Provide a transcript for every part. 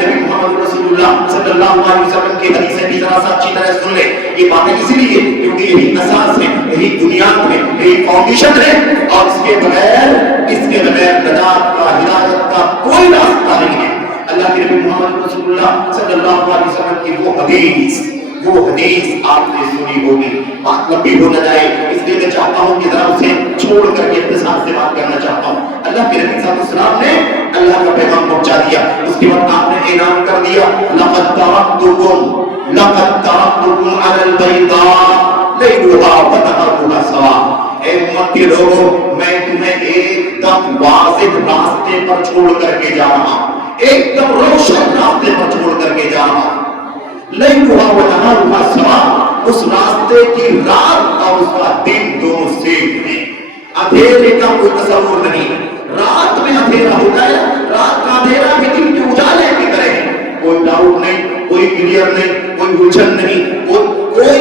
کے نبی محمد رسول اللہ صلی اللہ علیہ وسلم کی حدیثیں بھی ذرا سا اچھی طرح سن لیں. یہ باتیں اسی لیے کیونکہ یہی اساس ہے, یہی بنیاد ہے, یہی فاؤنڈیشن ہے, اور اس کے بغیر نجات کا, ہدایت کا کوئی راستہ نہیں ہے. اللہ کے نبی محمد رسول اللہ صلی اللہ علیہ وسلم کی وہ حدیث آپ نے سنی ہوگی, بات لمبی ہو نہ جائے اس لیے میں چاہتا ہوں کہ ذرا اسے چھوڑ کر کے اختصار سے بات کرنا چاہتا ہوں. اللہ کے نبی صلی اللہ علیہ وسلم نے اللہ کا پیغام پہنچا دیا, اس کے بعد آپ نے اعلان کر دیا لقد ترکتکم علی البیضاء لیلها ونہارها سواء. اے امت کے لوگوں, میں تمہیں ایک دم واضح راستے پر چھوڑ کر کے جا رہا ہوں, ایک دم روشن راستے پر چھوڑ کر کے جا رہا ہوں. لیلها ونہارها سواء, اس راستے کی رات اور اس کا دن دونوں سیم ہیں. اندھیرے کا کوئی تصور نہیں, رات میں اندھیرا ہوتا ہے, رات کا اندھیرا بھی دن کے اجالے کی طرح ہے. کوئی ڈاؤٹ نہیں, کوئی کلیئر نہیں, کوئی الجھن نہیں, کوئی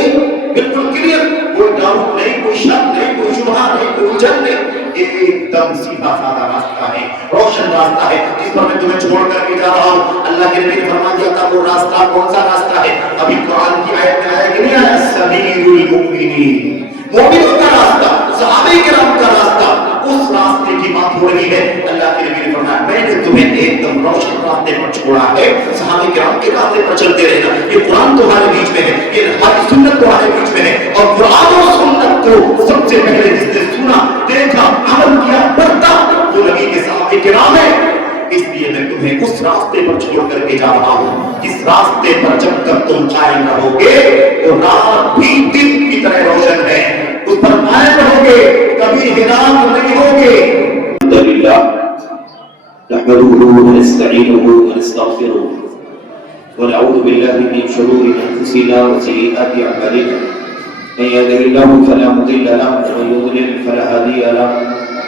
بالکل کلیئر, کوئی ڈاؤٹ نہیں, کوئی شک نہیں, کوئی شبہ نہیں, کوئی الجھن نہیں. ایک دم سیدھا سادہ راستہ ہے, روشن راستہ ہے جس پر میں تمہیں چھوڑ کر کے جا رہا ہوں. اللہ کے نبی نے فرما دیا تھا وہ راستہ کون سا راستہ ہے. ابھی قرآن کی آیت میں آیا کہ نہیں آیا سبیل المؤمنین, مومنوں کا راستہ, صحابہ کرام کا راستہ, اس راستے کی بات ہو رہی ہے. اللہ کے نبی نے فرمایا میں نے تمہیں ایک دم روشن راستے پر چھوڑا ہے, صحابہ کرام کے راستے پر چلتے رہنا. یہ قرآن تمہارے بیچ میں ہے, یہ ہماری سنت تمہارے بیچ میں ہے, اور قرآن و سنت کو سب سے پہلے جس نے سنا, دیکھا, عمل کیا, پڑھتا وہ نبی کے صحابہ کرام ہے. اس لیے میں تمہیں اس راستے پر چھوڑ کر کے جا رہا ہوں. اس راستے پر جب تک تم قائم رہو گے تو رات بھی دن کی طرح روشن ہے, اس پر قائم رہو گے, کبھی ہلاک نہیں ہوگے. الحمدللہ نحمده ونستعینه ونستغفره ونعوذ بالله من شرور انفسنا وسيئات اعمالنا, من يهده الله فلا مضل له ومن يضلل فلا هادي له,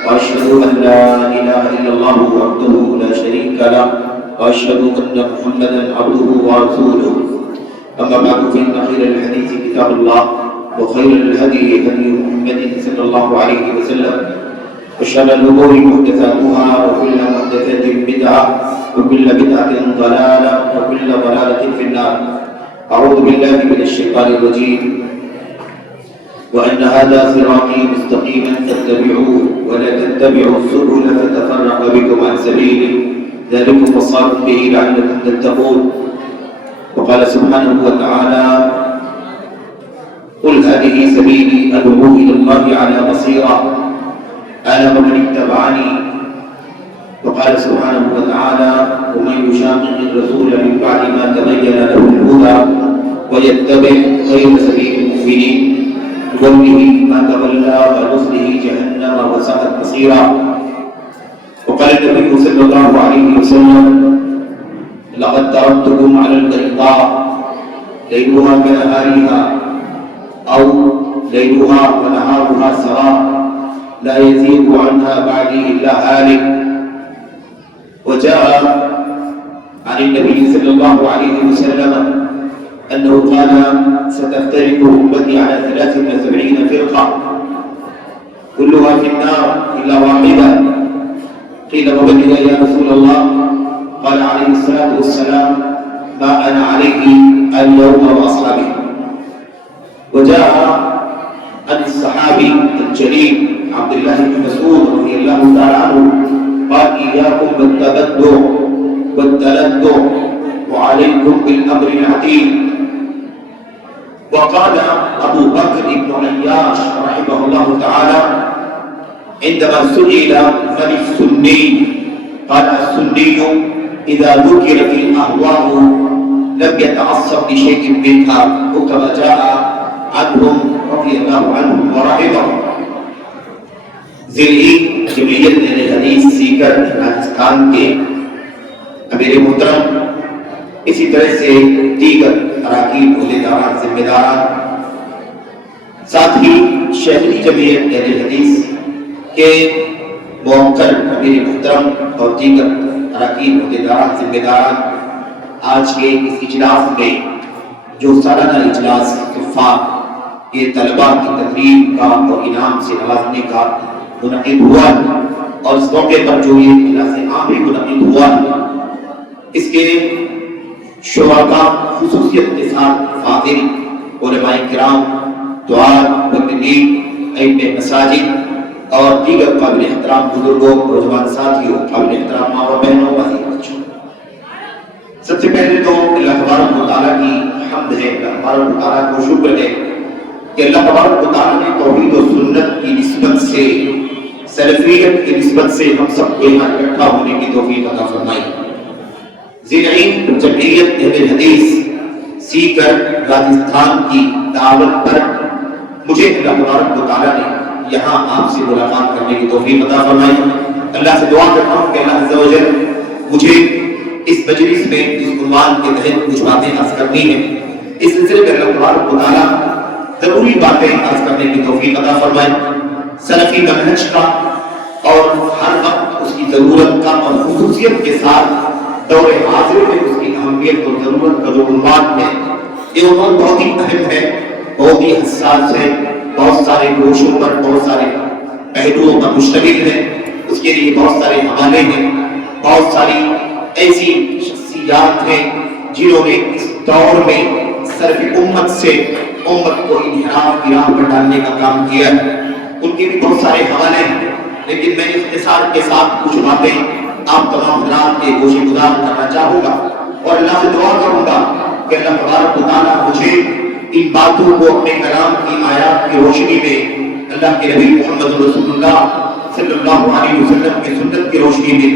واشهد ان لا اله الا الله وحده لا شريك له, واشهد ان محمدا عبده ورسوله. اما بعد فان خير الحديث كتاب الله, وخير الهدي هدي محمد صلى الله عليه وسلم, وشر الامور محدثاتها, وكل محدثة بدعة, وكل بدعة ضلالة, وكل ضلالة في النار. اعوذ بالله من الشيطان الرجيم. وأن هذا صراطي مستقيما فاتبعوه ولا تتبعوا السبل فتفرق بكم عن سبيله, ذلكم وصاكم به لعلكم تتقون. وقال سبحانه وتعالى قل هذه سبيلي أدعو إلى الله على بصيرة أنا ومن اتبعني. وقال سبحانه وتعالى ومن يشاقق الرسول من بعد ما تبين له الهدى ويتبع غير سبيل المؤمنين نوله ما تولى ونصله جهنم وساءت مصيرا. وقال النبي صلى الله عليه وسلم لقد تركتكم على البيضاء ليلها كنهارها أو ليلها ونهارها سواء لا يزيغ عنها بعدي إلا هالك. وجاء عن النبي صلى الله عليه وسلم أنه قال ستفترق أمتي على 73 فرقة كلها في النار إلا واحدة. قيل ومن هي يا رسول الله؟ قال عليه الصلاة والسلام ما أنا عليه اليوم وأصحابي. وجاء عن الصحابي الجليل عبد الله بن مسعود رضي الله تعالى عنه قال إياكم بالتبدع والتلدع وعليكم بالأمر العتيد. وقال أبو بكر بن عياش رحمه الله تعالى عندما سئل من السني قال السني إذا ذكرت الأهواء لم يتعصب لشيء منها, وكما جاء عنهم رضي الله عنهم ورحمهم. ذیلی جمعیت حدیث سیکر راجستھان کے امیر محترم, اسی طرح سے دیگر اراکین عہدیداران ذمہ داران, ساتھ ہی شہری جمعیت اہل حدیث کے موقر امیر محترم اور دیگر اراکین عہدیداران ذمہ داران, آج کے اس اجلاس میں جو سالانہ اجلاس طوفان کے طلباء کی تقریب کا اور انعام سے نوازنے کا منعقد ہوا, اور اس موقع پر جو یہ اجلاس عام بھی منعقد ہوا, اس کے شرکا خصوصیت کے ساتھ فاضل علماء کرام، دعاء، مبلغین، ائمہ مساجد اور دیگر قابل احترام بزرگوں، نوجوان ساتھیوں، قابل احترام ماں و بہنوں، عزیز بچوں، سب سے پہلے تو اللہ تبارک و تعالیٰ کی حمد ہے، اللہ تبارک و تعالیٰ کو شکر ہے کہ اللہ تبارک و تعالیٰ نے توحید و سنت کی نسبت سے، سلفیت کی نسبت سے ہم سب کو یہاں اکٹھا ہونے کی توفیق عطا فرمائی۔ زیرین جمعیت اہل حدیث سیکر راجستھان کی دعوت پر مجھے اللہ تبارک و تعالیٰ نے یہاں آپ سے ملاقات کرنے کی توفیق عطا فرمائی۔ اللہ سے دعا کرتا ہوں کہ اللہ عز و جل مجھے اس مجلس میں اس عنوان کے تحت کچھ باتیں عرض کرنی ہیں، اس سلسلے میں اللہ تبارک و تعالیٰ ضروری باتیں عرض کرنے کی توفیق عطا فرمائے۔ سلفی منہج کا اور ہر وقت اس کی ضرورت کا اور خصوصیت کے ساتھ دور حاضر میں اس کی اہمیت اور ضرورت کا جو عنوان ہے، یہ عنوان بہت ہی اہم ہے، بہت ہی حساس ہے، بہت سارے گوشوں پر، بہت سارے پہلوؤں پر مشتمل ہے۔ اس کے لیے بہت سارے حوالے ہیں، بہت ساری ایسی شخصیات ہیں جنہوں نے اس دور میں سلف امت سے امت کو انحراف کی راہ پر ڈالنے کا کام کیا ہے۔ ان کے بھی بہت سارے حوالے ہیں، لیکن میں اختصار کے ساتھ کچھ باتیں آپ تمام حضرات کے گوشے گزار کرنا چاہوں گا اور اللہ سے دعا کروں گا کہ اللہ تبارک و تعالیٰ مجھے ان باتوں کو اپنے کلام کی آیات کی روشنی میں، اللہ کے نبی محمد رسول اللہ صلی اللہ علیہ وسلم کی سنت کی روشنی میں،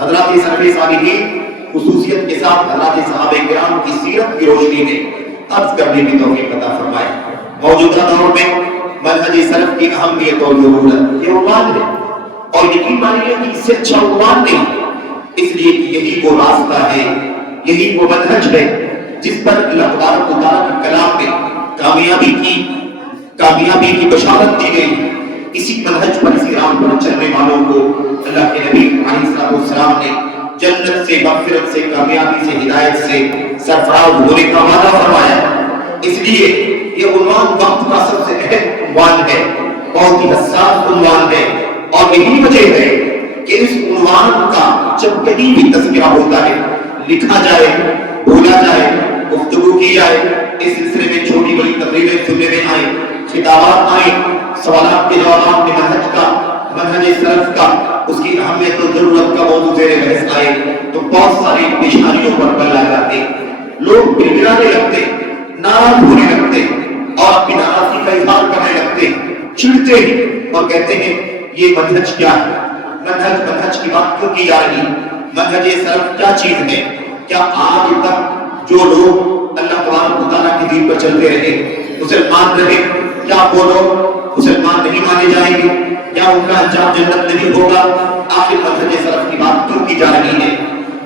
حضرات سلف صالحین خصوصیت کے ساتھ حضرات صحابہ کرام کی سیرت کی روشنی میں عرض کرنے کی توفیق عطا فرمائے۔ موجودہ دور میں منہج سلف کی اہمیت اور ضرورت یہ عنوان ہے، اور یقین مانیے کہ اس سے اچھا عنوان نہیں، اس لیے کہ یہی وہ راستہ ہے، یہی وہ منہج ہے جس پر اللہ تبارک و تعالیٰ کے کلام میں کامیابی کی بشارت دی گئی۔ اسی منہج پر، اسی راہ پر چلنے والوں کو اللہ کے نبی علیہ السلام نے جنت سے، مغفرت سے، کامیابی سے، ہدایت سے سرفراز ہونے کا وعدہ فرمایا۔ اس لیے یہ عنوان وقت کا سب سے اہم عنوان ہے، بہت ہی حساس عنوان ہے، اور یہی وجہ ہے کہ اس عنوان کا جب کہیں بھی تذکرہ ہوتا ہے، لکھا جائے، بولا جائے، گفتگو کی جائے، اس سلسلے میں چھوٹی بڑی تقریریں سننے میں آئیں، خطابات آئیں، سوالات کے جوابات میں منہج سلف کا، اس کی اہمیت اور ضرورت کا موضوع زیر بحث آئے تو بہت ساری پیشانیوں پر بل آ جاتے، لوگ گڑگڑانے لگتے، ناراض ہونے لگتے اور اپنی ناراضگی کا اظہار کرنے لگتے، چڑھتے اور کہتے ہیں یہ منہج کیا ہے، منہج کی بات کیوں کی جا رہی، منہج سلف کیا چیز ہے؟ کیا آج تک جو لوگ اللہ تبارک و تعالیٰ کی دین پر چلتے رہے، مسلمان رہے، کیا وہ لوگ مسلمان نہیں مانے جائیں گے؟ یا ان کا انجام جنت نہیں ہوگا؟ آخر منہج سلف کی بات کیوں کی جا رہی ہے؟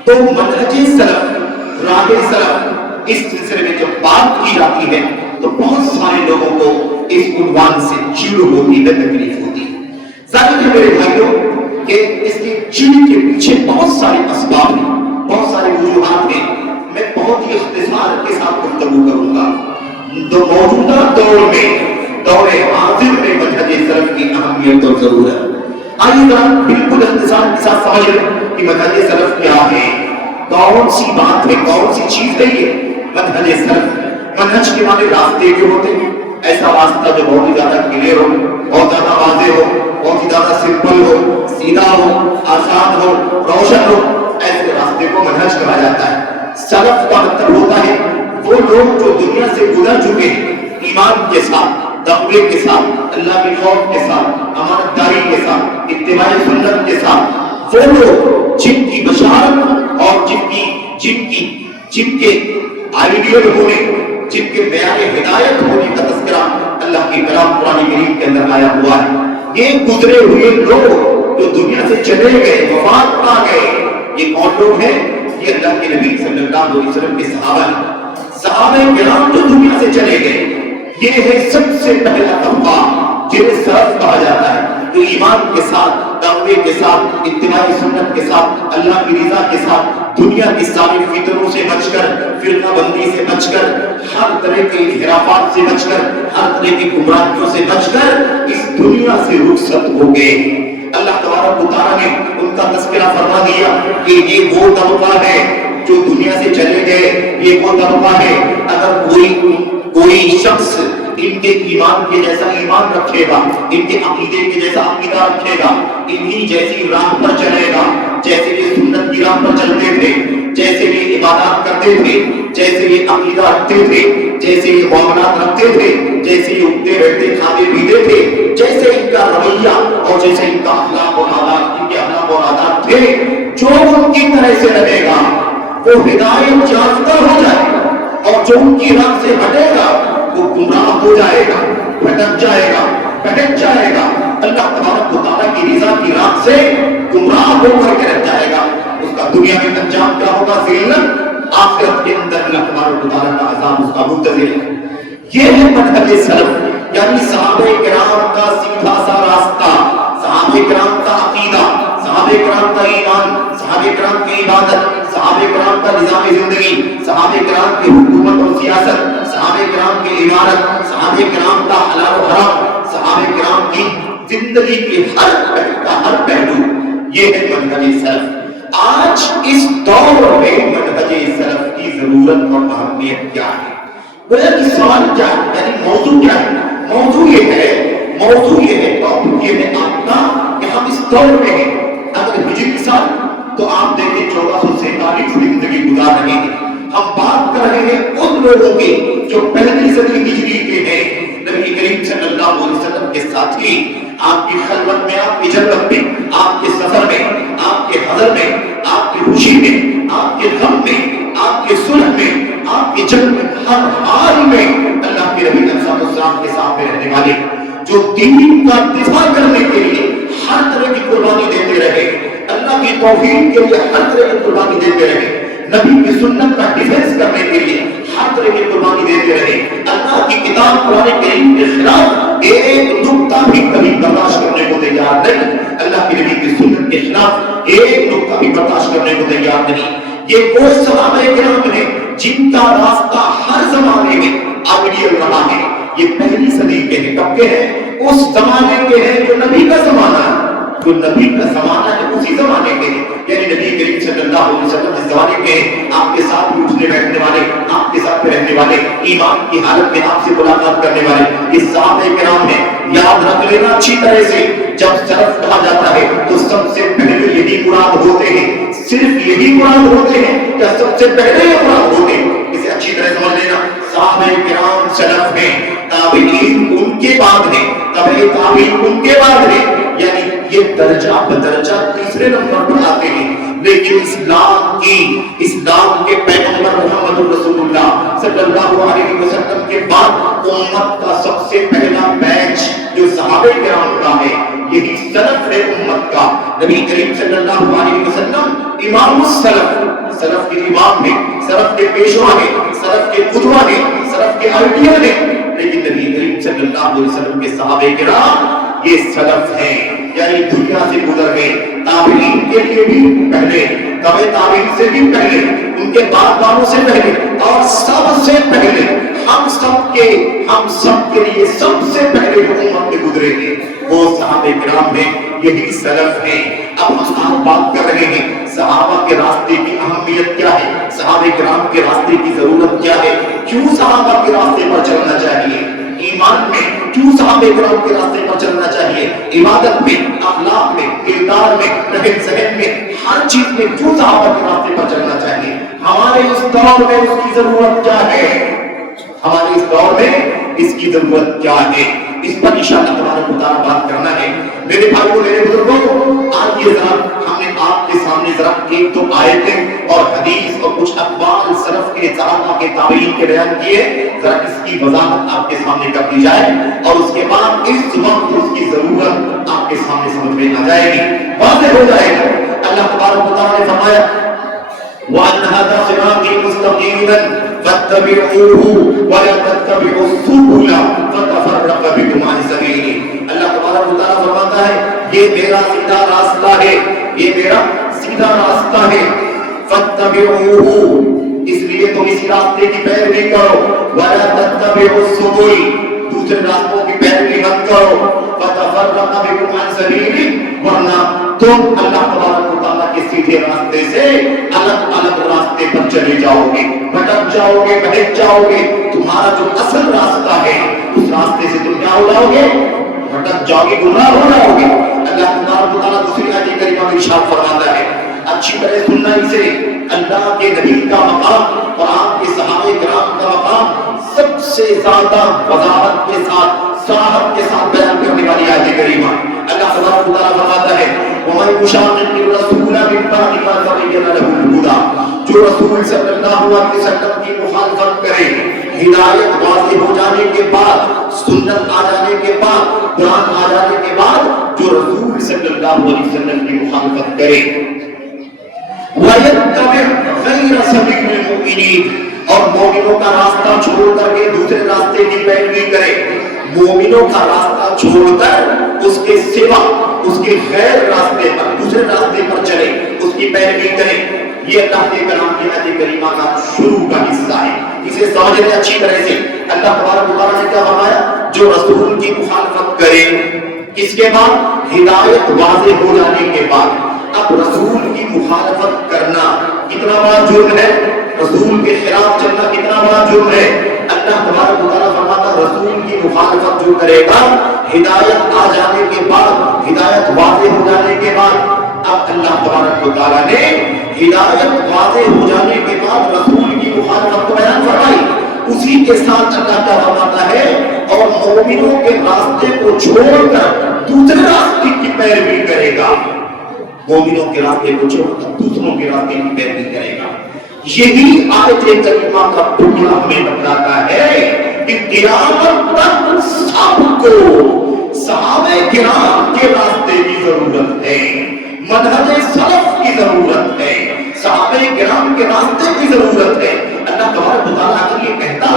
تو منہج سلف، راہ سلف، اس سلسلے میں جب بات کی جاتی ہے تو بہت سارے لوگوں کو اس عنوان سے چڑ ہوتی ہے، تکلیف ہوتی ہے۔ ظاہر ہے میرے بھائیوں کہ اس کی چڑ کے پیچھے بہت سارے اسباب ہیں، بہت سارے وجوہات ہیں، میں بہت ہی اختصار کے ساتھ گفتگو کروں گا۔ تو موجودہ دور میں، دور حاضر میں منہج سلف کی اہمیت اور ضرورت، آئیے ذرا بالکل اختصار کے ساتھ سمجھ لیں کہ منہج سلف کیا ہے، کون سی بات ہے، کون سی چیز ہے یہ منہج سلف۔ منہج کے معنی راستے کے ہوتے ہیں، ایسا راستہ جو بہت ہی زیادہ کلیئر ہو، بہت زیادہ واضح ہو، بہت ہی زیادہ سمپل ہو، سیدھا ہو، آسان ہو، روشن ہو، ایسے راستے کو منہج کہا جاتا ہے۔ سلف کا مطلب ہوتا ہے وہ لوگ جو دنیا سے گزر چکے ہیں، ایمان کے ساتھ، تقوی کے ساتھ، اللہ کے خوف کے ساتھ، امانت داری کے ساتھ، اتباع سنت کے ساتھ، وہ لوگ جن کی بشارت اور جن کے آئیڈیل ہونے، جن کے معیار ہدایت ہونے کا تذکرہ اللہ کے کلام قرآن کریم کے اندر آیا ہوا ہے۔ یہ گزرے ہوئے لوگ جو دنیا سے چلے گئے، وفات پا گئے، یہ کون لوگ ہیں؟ یہ اللہ کے نبی صلی اللہ علیہ وسلم کے صحابہ ہیں، صحابہ کرام جو دنیا سے چلے گئے، یہ ہے سب سے پہلا طبقہ جنہیں سلف کہا جاتا ہے، جو ایمان کے ساتھ، تقوی کے ساتھ، اتباع سنت کے ساتھ، اللہ کی رضا کے ساتھ، دنیا کی ساری فتنوں سے بچ کر، فرقہ بندی سے بچ کر، ہر طرح کے انحرافات سے بچ کر، ہر طرح کی گمراہیوں سے بچ کر اس دنیا سے رخصت ہو گئے۔ اللہ تبارک و تعالیٰ نے ان کا تذکرہ فرما دیا کہ یہ وہ طبقہ ہے جو دنیا سے چلے گئے، یہ وہ طبقہ ہے، اگر کوئی شخص ان کے ایمان کے جیسا ایمان رکھے گا، ان کے عقیدے کے جیسا عقیدہ رکھے گا، انہی جیسی راہ پر چلے گا، جیسے یہ سنت کی راہ پر چلتے تھے، جیسے یہ عبادات کرتے تھے، جیسے یہ عقیدہ رکھتے تھے، جیسے یہ معاملات رکھتے تھے، جیسے یہ اٹھتے بیٹھتے کھاتے پیتے تھے، جیسے ان کا رویہ اور جیسے ان کا اخلاق و عادات، ان کے اخلاق و عادات تھے، جو ان کی طرح سے رہے گا وہ ہدایت یافتہ ہو جائے گا، اور جو ان کی راہ سے ہٹے گا وہ گمراہ ہو جائے گا، بھٹک جائے گا، بھٹک جائے گا، اللہ تبارک و تعالیٰ کی رضا کی راہ سے گمراہ ہو کر کے رہ جائے گا۔ اس کا دنیا میں انجام کیا ہوگا؟ ذلت، آخرت کے اندر اللہ تبارک و تعالیٰ کا عذاب اس کا منتظر ہے۔ یہ ہے منہج سلف، یعنی صحابہ کرام کا سیدھا سا راستہ، صحابہ کرام کا عقیدہ، صحابہ کرام کا ایمان، صحابہ کرام کی عبادت، صحابہ کرام کا نظام زندگی، صحابہ کرام کی حکومت اور سیاست، صحابہ کرام کی عمارت، صحابہ کرام کا حلال و حرام، صحابہ کرام کی زندگی کے ہر پہلو، یہ ہے منہج سلف۔ آج اس دور میں منہج سلف کی ضرورت اور اہمیت کیا ہے؟ بلکہ سوال کیا ہے، یعنی موضوع کیا ہے؟ موضوع یہ ہے ٹاپک یہ ہے آپ کا کہ ہم اس دور میں ہیں۔ اگر ہجری سال تو آپ دیکھیں 1447 زندگی گزار رہے ہیں۔ ہم بات کر رہے ہیں ان لوگوں کی جو پہلی صدی ہجری کے ہیں، نبی کریم صلی اللہ علیہ وسلم کے ساتھی، آپ کی خلوت میں، آپ کی جلوت میں، آپ کے سفر میں، آپ کے حضر میں، آپ کی خوشی میں، آپ کے غم میں، آپ کے صلح میں، آپ کی جنگ میں، ہر حال میں اللہ کے نبی صلی اللہ علیہ وسلم کے ساتھ رہنے والے، جو دین کا دفاع کرنے کے لیے ہر طرح کی قربانی دیتے رہے، اللہ کی توحید کے لیے ہر طرح کی قربانی دیتے رہے، نبی کی سنت کا ڈیفنس کرنے کے لیے ہر طرح کی قربانی دیتے رہے، اللہ کی کتاب قرآن کریم کے خلاف ایک نقطہ بھی کبھی برداشت کرنے کو تیار نہیں، اللہ کے نبی کی سنت کے خلاف ایک نقطہ بھی برداشت کرنے کو تیار نہیں۔ یہ وہ صحابہ کرام ہیں جن کا راستہ ہر زمانے میں آئیڈیل رہا ہے۔ یہ پہلی صدی کے ہیں، کب کے ہیں؟ اس زمانے کے ہیں جو نبی کا زمانہ ہے، جو نبی کا زمانہ ہے اسی زمانے کے ہیں، یعنی نبی کریم صلی اللہ علیہ وسلم اس زمانے کے ہیں، آپ کے ساتھ اٹھنے بیٹھنے والے، آپ کے ساتھ رہنے والے، ایمان کی حالت میں آپ سے ملاقات کرنے والے، یہ صحابہ کرام ہیں۔ یاد رکھ لینا اچھی طرح سے، جب سلف کہا جاتا ہے تو سب سے پہلے یہی مراد ہوتے ہیں، صرف یہی مراد ہوتے ہیں یا سب سے پہلے یہ مراد ہوتے ہیں؟ اسے اچھی طرح سمجھ لینا، صحابہ کرام سلف ہیں، تابعین ان کے بعد ہیں، تابعین ان کے بعد ہیں، یعنی یہ درجہ بدرجہ تیسرے نمبر پر آتے ہیں، لیکن اسلام کے پیغمبر محمد رسول اللہ صلی اللہ علیہ وسلم کے بعد امت کا سب سے پہلا بیچ جو صحابہ کرام کا ہے، یہی سلف ہے امت کا۔ نبی کریم صلی اللہ علیہ وسلم امام السلف، سلف کے امام ہیں، سلف کے پیشوا ہیں، سلف کے قدوہ ہیں، سلف کے آئیڈیل ہیں، لیکن نبی کریم صلی اللہ علیہ وسلم کے صحابہ کرام یہ سلف ہیں، یعنی دنیا سے گزر گئے، تابعین کے لیے بھی پہلے، تبع تابعین سے بھی پہلے، ان کے بعد والوں سے پہلے، اور سب سے پہلے ہم سب کے لیے سب سے پہلے جو امت میں گزرے ہیں وہ صحابہ کرام ہیں، یہی سلف ہیں۔ اب ہم بات کر رہے ہیں صحابہ کے راستے کی اہمیت کیا ہے، صحابہ کرام کے راستے کی ضرورت کیا ہے، کیوں صحابہ کے راستے پر چلنا چاہیے، ایمان میں کیوں صحابہ کرام کے راستے پر چلنا چاہیے، عبادت میں، اخلاق میں، کردار میں، رہن سہن میں، ہر چیز میں کیوں صحابہ کے راستے پر چلنا چاہیے، ہمارے اس دور میں اس کی ضرورت کیا ہے، ہمارے اس دور میں اس کی ضرورت کیا ہے، اس پر انشاءاللہ تبارک و تعالیٰ بات کرنا ہے۔ میرے بھائیوں، میرے بزرگوں، آج یہ ذرا ہم نے آپ کے سامنے ذرا ایک دو آیتیں اور حدیث اور کچھ اقوال سلف کے، صحابہ کے، تابعین کے بیان کیے، ذرا اس کی وضاحت آپ کے سامنے کر دی جائے اور اس کے بعد اس وقت اس کی ضرورت آپ کے سامنے سمجھ میں آ جائے گی، واضح ہو جائے گا۔ اللہ تبارک و تعالیٰ نے فرمایا وَأَنَّ هَذَا صِرَاطِي مُسْتَقِيمًا فَاتَّبِعُوهُ وَلَا تَتَّبِعُوا السُّبُلَ فَتَفَرَّقَ بِكُمْ عَنْ سَبِيلِهِ۔ اللہ تبارک و تعالیٰ فرماتا ہے یہ میرا سیدھا راستہ ہے، یہ میرا سیدھا راستہ ہے، فَاتَّبِعُوهُ، اس لیے تم اسی راستے کی پیروی کرو، وَلَا تَتَّبِعُوا السُّبُلَ، دوسرے راستوں کی پیروی مت کرو فتفرق بکم عن سبیلہ، ورنہ تم اللہ تبارک و تعالیٰ کے سیدھے راستے سے الگ الگ راستے پر چلے جاؤ گے، بھٹک جاؤ گے، بہک جاؤ گے۔ تمہارا جو اصل راستہ ہے اس راستے سے تم کیا ہو جاؤ گے؟ بھٹک جاؤ گے، گمراہ ہو جاؤ گے۔ اللہ تبارک و تعالیٰ دوسری آیت کریمہ میں ارشاد فرماتا ہے، اچھی طرح سننا اسے، اللہ کے نبی کا مقام اور آپ کے صحابہ کرام کا مقام سب سے زیادہ وضاحت کے ساتھ، صراحت کے ساتھ بیان کرنے والی آیت کریمہ۔ اللہ تبارک و تعالیٰ فرماتا ہے وَمَن يُشَاقِقِ الرَّسُولَ مِن بَعْدِ مَا تَبَيَّنَ لَهُ الْهُدَىٰ، جو رسول صلی اللہ علیہ وسلم کی مخالفت کرے، ہدایت واضح ہو جانے کے بعد، سنت آ جانے کے بعد، قرآن آ جانے کے بعد جو رسول صلی اللہ علیہ وسلم کی مخالفت کرے، وَيَتَّبِعْ غَيْرَ سَبِيلِ الْمُؤْمِنِينَ، اور مومنوں کا راستہ چھوڑ کر کے دوسرے راستے کی پیروی کرے، مومنوں کا راستہ چھوڑ کر اس کے سوا، اس کے غیر راستے پر، دوسرے راستے پر چلے، اس کی پیروی کرے، یہ اللہ کے کلام کی آیت کریمہ کا شروع کا حصہ ہے۔ اسے سمجھیں اچھی طرح سے، اللہ تبارک و تعالیٰ نے کیا فرمایا؟ جو رسول کی مخالفت کرے، اس کے بعد ہدایت واضح ہو جانے کے بعد، اب رسول کی مخالفت کرنا کتنا بڑا جرم ہے، رسول کے خلاف چلنا کتنا بڑا جرم ہے۔ اللہ تبارک و تعالیٰ فرماتا رسول کی مخالفت جو کرے گا، ہدایت آ جانے کے بعد، ہدایت واضح ہو جانے کے بعد، اب اللہ تبارک و تعالیٰ نے ہدایت واضح ہو جانے کے بعد رسول کی مخالفت کو بیان فرمائی، اسی کے ساتھ اللہ کیا فرماتا ہے، اور مومنوں کے راستے کو چھوڑ کر دوسرے راستے کی پیروی کرے گا، مومنوں کے راستے کو چھوڑ کر دوسروں کے راستے کی پیروی کرے گا۔ یہی آیت کریمہ کا ٹکڑا ہمیں بتاتا ہے کہ قیامت تک سب کو صحابہ کرام کے راستے کی ضرورت ہے، منہج سلف کی ضرورت ہے، صحابہ کرام کے راستے کی ضرورت ہے۔ اللہ تبارک و تعالیٰ اگر یہ کہتا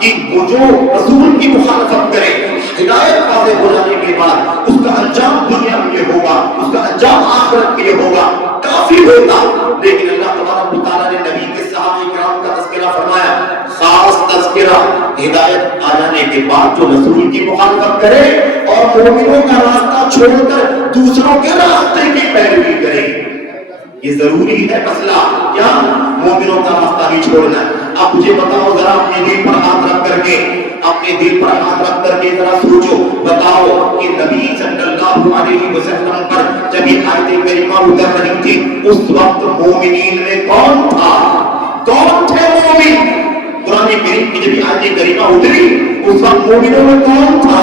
کہ وہ جو رسول کی مخالفت کرے، ہدایت واضح ہو جانے کے بعد اس کا انجام دنیا میں یہ ہوگا، اس کا انجام آخرت میں یہ ہوگا، کافی ہوتا، لیکن اللہ تبارک و تعالیٰ نے نبی کے صحابہ کرام کا تذکرہ فرمایا، خاص تذکرہ، ہدایت آ جانے کے بعد جو رسول کی مخالفت کرے اور مومنوں کا راستہ چھوڑ کر دوسروں کے راستے کی پیروی کرے، یہ ضروری ہے مسئلہ، کیا مومنوں کا راستہ نہیں چھوڑنا۔ اب مجھے بتاؤ ذرا، اپنے دل پر ہاتھ رکھ کر کے، اپنے دل پر ہاتھ رکھ کر کے ذرا سوچو، بتاؤ کہ نبی صلی اللہ علیہ وسلم پر جب یہ آیت کریمہ اتر رہی تھی، اس وقت مومنین میں کون تھا؟ کون تھے مومن؟ قرآن کریم کی جب آیت کریمہ اتری اس وقت مومنوں میں کون تھا؟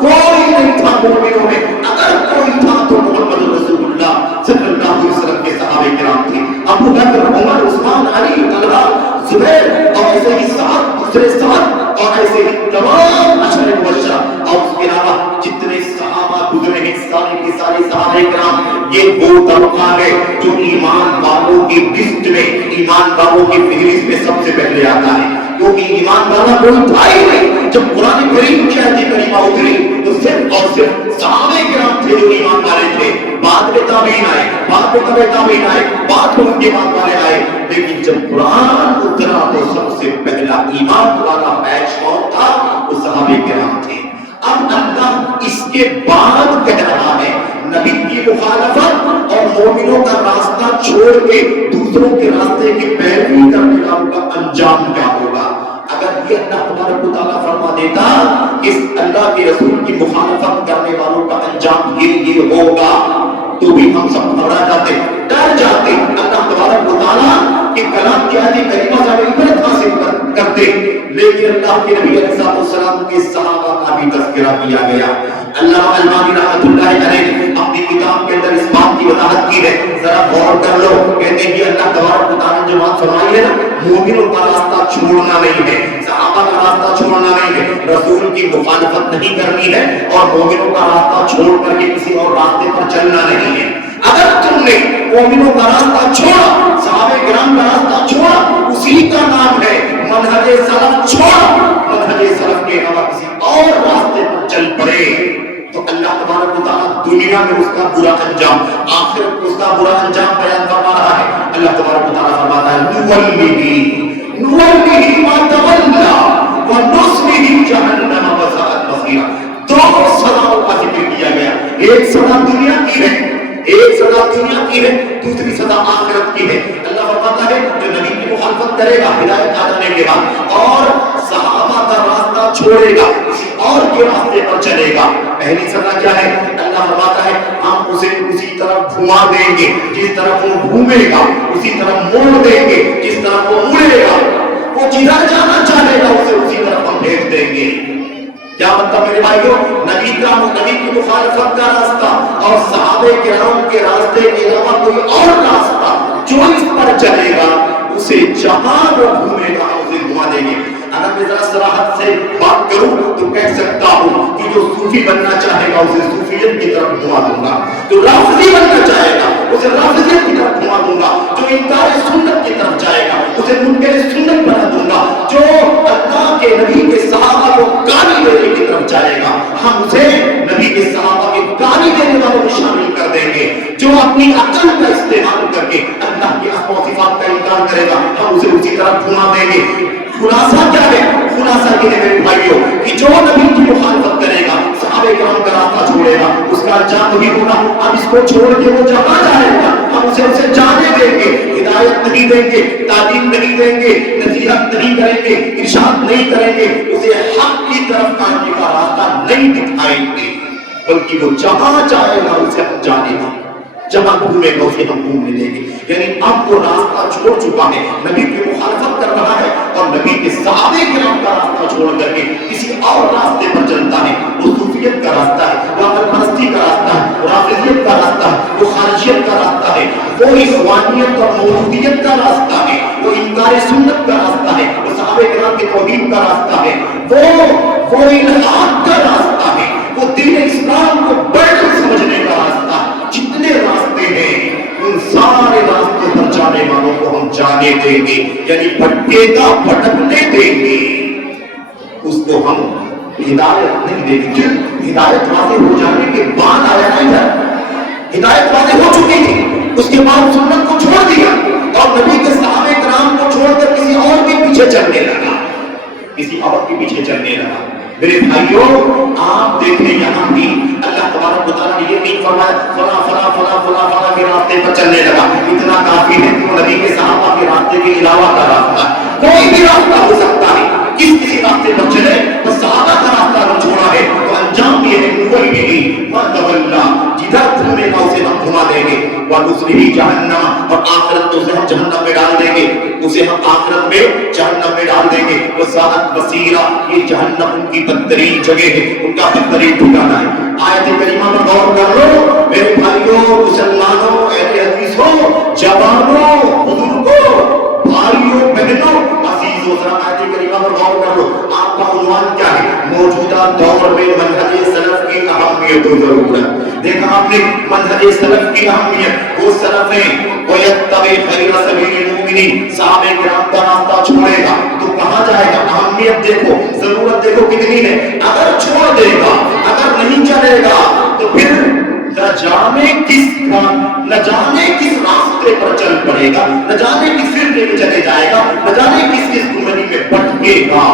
کوئی نہیں تھا مومنوں میں، اگر کوئی تھا تو محمد رسول اللہ صلی اللہ علیہ وسلم کے صحابہ کرام تھے، ابو بکر، عمر، عثمان، علی، طلحہ، زبیر، اور ایسے ہی سعد، دوسرے سعد، اور ایسے ہی تمام عشر مبشرہ، اور اس کے علاوہ جتنے صحابہ گزرے ہیں، سارے کے سارے صحابہ کرام، یہ وہ طبقہ ہے جو ایمان والوں کی لسٹ میں، ایمان والوں کی فہرست میں سب سے پہلے آتا ہے، کیونکہ ایمان والا کوئی تھا ہی نہیں۔ جب قرآن کریم کی آیت کریمہ اتری تو صرف اور صرف صحابہ کرام تھے جو ایمان والے تھے، بعد میں تابعین آئے، بعد میں تبع تابعین آئے، بعد میں ان کے بعد والے آئے، لیکن جب قرآن اترا تو سب سے پہلا ایمان والا بیچ کون تھا؟ وہ صحابہ کرام تھے۔ اب اللہ اس کے بعد کہہ رہا ہے نبی کی مخالفت اور مومنوں کا راستہ چھوڑ کے دوسروں کے راستے کی پیروی کرنے والوں کا انجام کیا ہوگا۔ اگر یہ اللہ تبارک و تعالیٰ فرما دیتا اس اللہ کے رسول کی مخالفت کرنے والوں کا انجام یہ ہوگا تو بھی ہم سب گھبرا جاتے، ڈر جاتے، اللہ تبارک و تعالیٰ کے کلام کی آیت کریمہ سے عبرت حاصل کرتے، لیکن اللہ کے نبی علیہ السلام کے صحابہ کا بھی تذکرہ کیا گیا۔ اللہ البانی رحمۃ اللہ علیہ اپنی کتاب کے اندر اس بات کی وضاحت کی ہے، ذرا غور کر لو، کہتے ہیں کہ اللہ تبارک و تعالیٰ نے جو بات فرمائی ہے نا، مومنوں کا راستہ چھوڑنا نہیں ہے، صحابہ کا راستہ چھوڑنا نہیں ہے، رسول کی مخالفت نہیں کرنی ہے، اور مومنوں کا راستہ چھوڑ کر کے کسی اور راستے پر چلنا نہیں ہے۔ اگر تم نے مومنوں کا راستہ چھوڑا، صحابہ کرام کا راستہ چھوڑا، اسی کا نام ہے منہج سلف چھوڑا، منہج سلف کے علاوہ کسی اور راستے پر چل پڑے تو اللہ تبارک و تعالیٰ دنیا میں اس کا برا انجام، آخرت میں اس کا برا انجام بیان فرما رہا ہے۔ اللہ تبارک و تعالیٰ فرماتا ہے نُوَلِّهِ مَا تَوَلَّى وَنُصْلِهِ جَهَنَّمَ وَسَاءَتْ کی ہے, دوسری سزا آخرت کی ہے. اللہ فرماتا ہے جو نبی کی مخالفت کرے گا ہدایت آ جانے کے بعد اور صحابہ کا راستہ چھوڑے گا, کسی اور کے راستے پر چلے گا, پہلی سزا کیا ہے؟ اللہ فرماتا ہے ہم اسے اسی طرف گھما دیں گے جس طرف وہ گھومے گا, اسی طرف موڑ دیں گے جس طرف وہ مڑے گا, وہ جدھر جانا چاہے گا اسے اسی طرف ہم بھیج دیں گے. کیا مطلب میرے بھائیوں؟ نبی کی مخالفت کا راستہ اور صحابہ کرام کے راستے کے علاوہ کوئی اور راستہ جو اس پر چلے گا اسے جہاں وہ گھومے گا اسے گھما دیں گے. اگر میں ذرا صراحت سے بات کروں تو کہہ سکتا ہوں کہ جو صوفی بننا چاہے گا اسے صوفیت کی طرف گھما دوں گا, جو رافضی بننا چاہے گا اسے رافضیت کی طرف گھما دوں گا, جو انکار سنت کی طرف جائے گا اسے منکر سنت بنا دوں گا, جو اللہ کے نبی کے صحابہ کو گالی دینے کی طرف جائے گا ہم اسے نبی کے صحابہ کے گالی دینے والوں میں شامل کر دیں گے, جو اپنی عقل کا استعمال کر کے اللہ کے اسماء و صفات کا انکار کرے گا ہم اسے اسی طرف گھما دیں گے. خلاصہ کیا ہے؟ خلاصہ یہ ہے میرے بھائیوں کہ جو نبی کی مخالفت کرے گا صحابہ کرام کا راستہ چھوڑے گا اس کا انجام وہی ہوگا. اب اس کو چھوڑ کے وہ جہاں جائے گا ہم اسے جانے دیں گے, ہدایت نہیں دیں گے, تعلیم نہیں دیں گے, نصیحت نہیں کریں گے, ارشاد نہیں کریں گے, اسے حق کی طرف آنے کا راستہ نہیں دکھائیں گے, بلکہ وہ جہاں جائے گا اسے ہم جانے دیں گے, جہاں گھومے گا اسے ہم گھومنے دیں گے. یعنی اب وہ راستہ چھوڑ چکا ہے, نبی کی مخالفت کر رہا ہے اور نبی کے صحابہ کرام کا راستہ چھوڑ کر کے کسی اور راستے پر چلتا ہے. وہ صوفیت کا راستہ ہے, وہ عقل پرستی کا راستہ ہے, وہ رافضیت کا راستہ ہے, وہ خارجیت کا راستہ ہے, وہ اخوانیت اور موجودیت کا راستہ ہے, وہ انکار سنت کا راستہ ہے, وہ صحابہ کرام کے توحید کا راستہ ہے, وہ الحاد کا راستہ ہے, وہ دین اسلام کو بڑھ سمجھنے کا راستہ ہے. جتنے راستے ہیں ان سارے راستے پر جانے والوں کو ہم جانے دیں گے, یعنی بھٹکے گا بھٹکنے دیں گے, اس کو ہم ہدایت نہیں دیں گے. ہدایت واضح ہو جانے کے بعد آیا نا ادھر, ہدایت واضح ہو چکی تھی, اس کے بعد سنت کو چھوڑ دیا اور نبی کے صحابہ کرام کو چھوڑ کر کسی اور کے پیچھے چلنے لگا, کسی اور کے پیچھے چلنے لگا. میرے بھائیوں آپ دیکھیں یہاں بھی اللہ تبارک و تعالیٰ نے یہ نہیں فرمایا فلاں فلاں فلاں فلاں فلاں کے راستے پر چلنے لگا, اتنا کافی ہے. نبی کے صحابہ کے راستے کے علاوہ کا راستہ کوئی بھی راستہ ہو سکتا ہے, کسی راستے پر چلے تو صحابہ کا راستہ نہ چھوڑا ہے تو انجام یہ ہے کوئی بھی جدھر گھومے گا اسے ہم گھما دیں گے, وَنُصْلِهِ جَهَنَّمَ, اور آخرت تو اسے ہم جہنم میں ڈال دیں گے, اسے ہم آخرت میں جہنم میں ڈال دیں گے. وَسَاءَتْ مَصِيرًا, یہ جہنم ان کی بدترین جگہ ہے, ان کا بدترین ٹھکانہ ہے. آیت کریمہ پر غور کر لو میرے بھائیوں, مسلمانوں, اہل حدیثوں, جوانوں, بزرگوں, بھائیوں, بہنوں, عزیزوں, ذرا آیت کریمہ پر غور کر لو. آپ کا عنوان کیا ہے؟ موجودہ دور میں منہج سلف کی اہمیت و ضرورت. دیکھا آپ نے منہج سلف کی اہمیت, وہ سلف ہیں وَيَتَّبِعْ خَيْرَ سَبِيلِ الْمُؤْمِنِينَ, صحابہ کرام کا راستہ چھوڑے گا تو کہاں جائے گا؟ اہمیت دیکھو, ضرورت دیکھو کتنی ہے. اگر چھوڑ دے گا, اگر نہیں چلے گا تو پھر نہ جانے کس راستے پر چل پڑے گا, نہ جانے کس فرقے میں چلے جائے گا, نہ جانے کس گمراہی میں بھٹکے گا,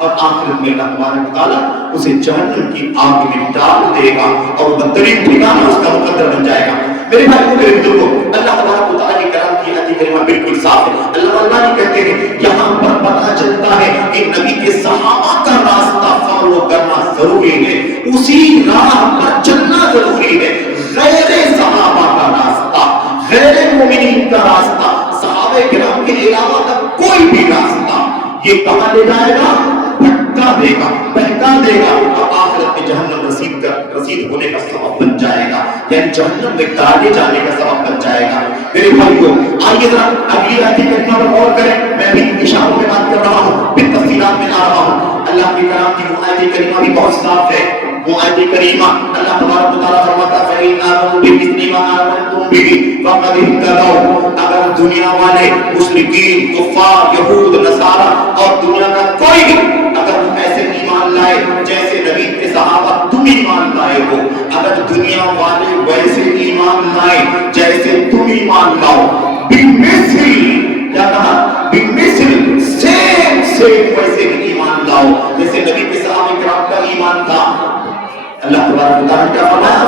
اور آخرت میں اللہ تبارک تعالیٰ اسے جہنم کی آگ میں ڈال دے گا اور بدترین ٹھکانہ اس کا مقدر بن جائے گا. میرے بھائیوں میرے بزرگوں, اللہ تبارک تعالیٰ کے کلام کی آیت کریمہ بالکل صاف ہے. اللہ نے کہتے ہیں یہاں پر پتہ چلتا ہے کہ نبی کے صحابہ کا راستہ فالو کرنا ضروری ہے, اسی راہ پر چلنا ضروری ہے. غیر صحابہ کا راستہ, غیر مومنین کا راستہ, صحابہ کرام کے علاوہ کا کوئی بھی راستہ یہ کہاں لے جائے گا؟ بھٹکا دے گا, بہکا دے گا, اور آخرت میں جہنم رسید ہونے کا سبب بن جائے گا, یعنی جہنم میں ڈالے جانے کا سبب بن جائے گا. میرے بھائیوں آئیے ذرا اگلی آیت کریمہ پر غور کریں. میں بھی اشاروں میں بات کر رہا ہوں, پھر تفصیلات میں آ رہا ہوں. اللہ کے کلام کی وہ آیت کریمہ بھی بہت صاف ہے. وہ آیت کریمہ اللہ تبارک و تعالیٰ فرماتا ہے فَإِنْ آمَنُوا بِمِثْلِ مَا آمَنْتُمْ بِهِ فَقَدِ اهْتَدَوْا. اگر دنیا والے مشرکین, کفار, یہود, نصارہ اور دنیا کا کوئی بھی اگر ایسے ایمان لائے جیسے نبی کے صحابہ تم ایمان لائے ہو, اگر دنیا والے ویسے ایمان لائے جیسے تم ایمان لاؤ, بِمِثْلِ, کیا کہا؟ بِمِثْلِ, سیم ویسے ایمان لاؤ جیسے نبی کے صحابہ کرام کا ایمان تھا. اللہ تبارک و تعالیٰ نے کیا فرمایا؟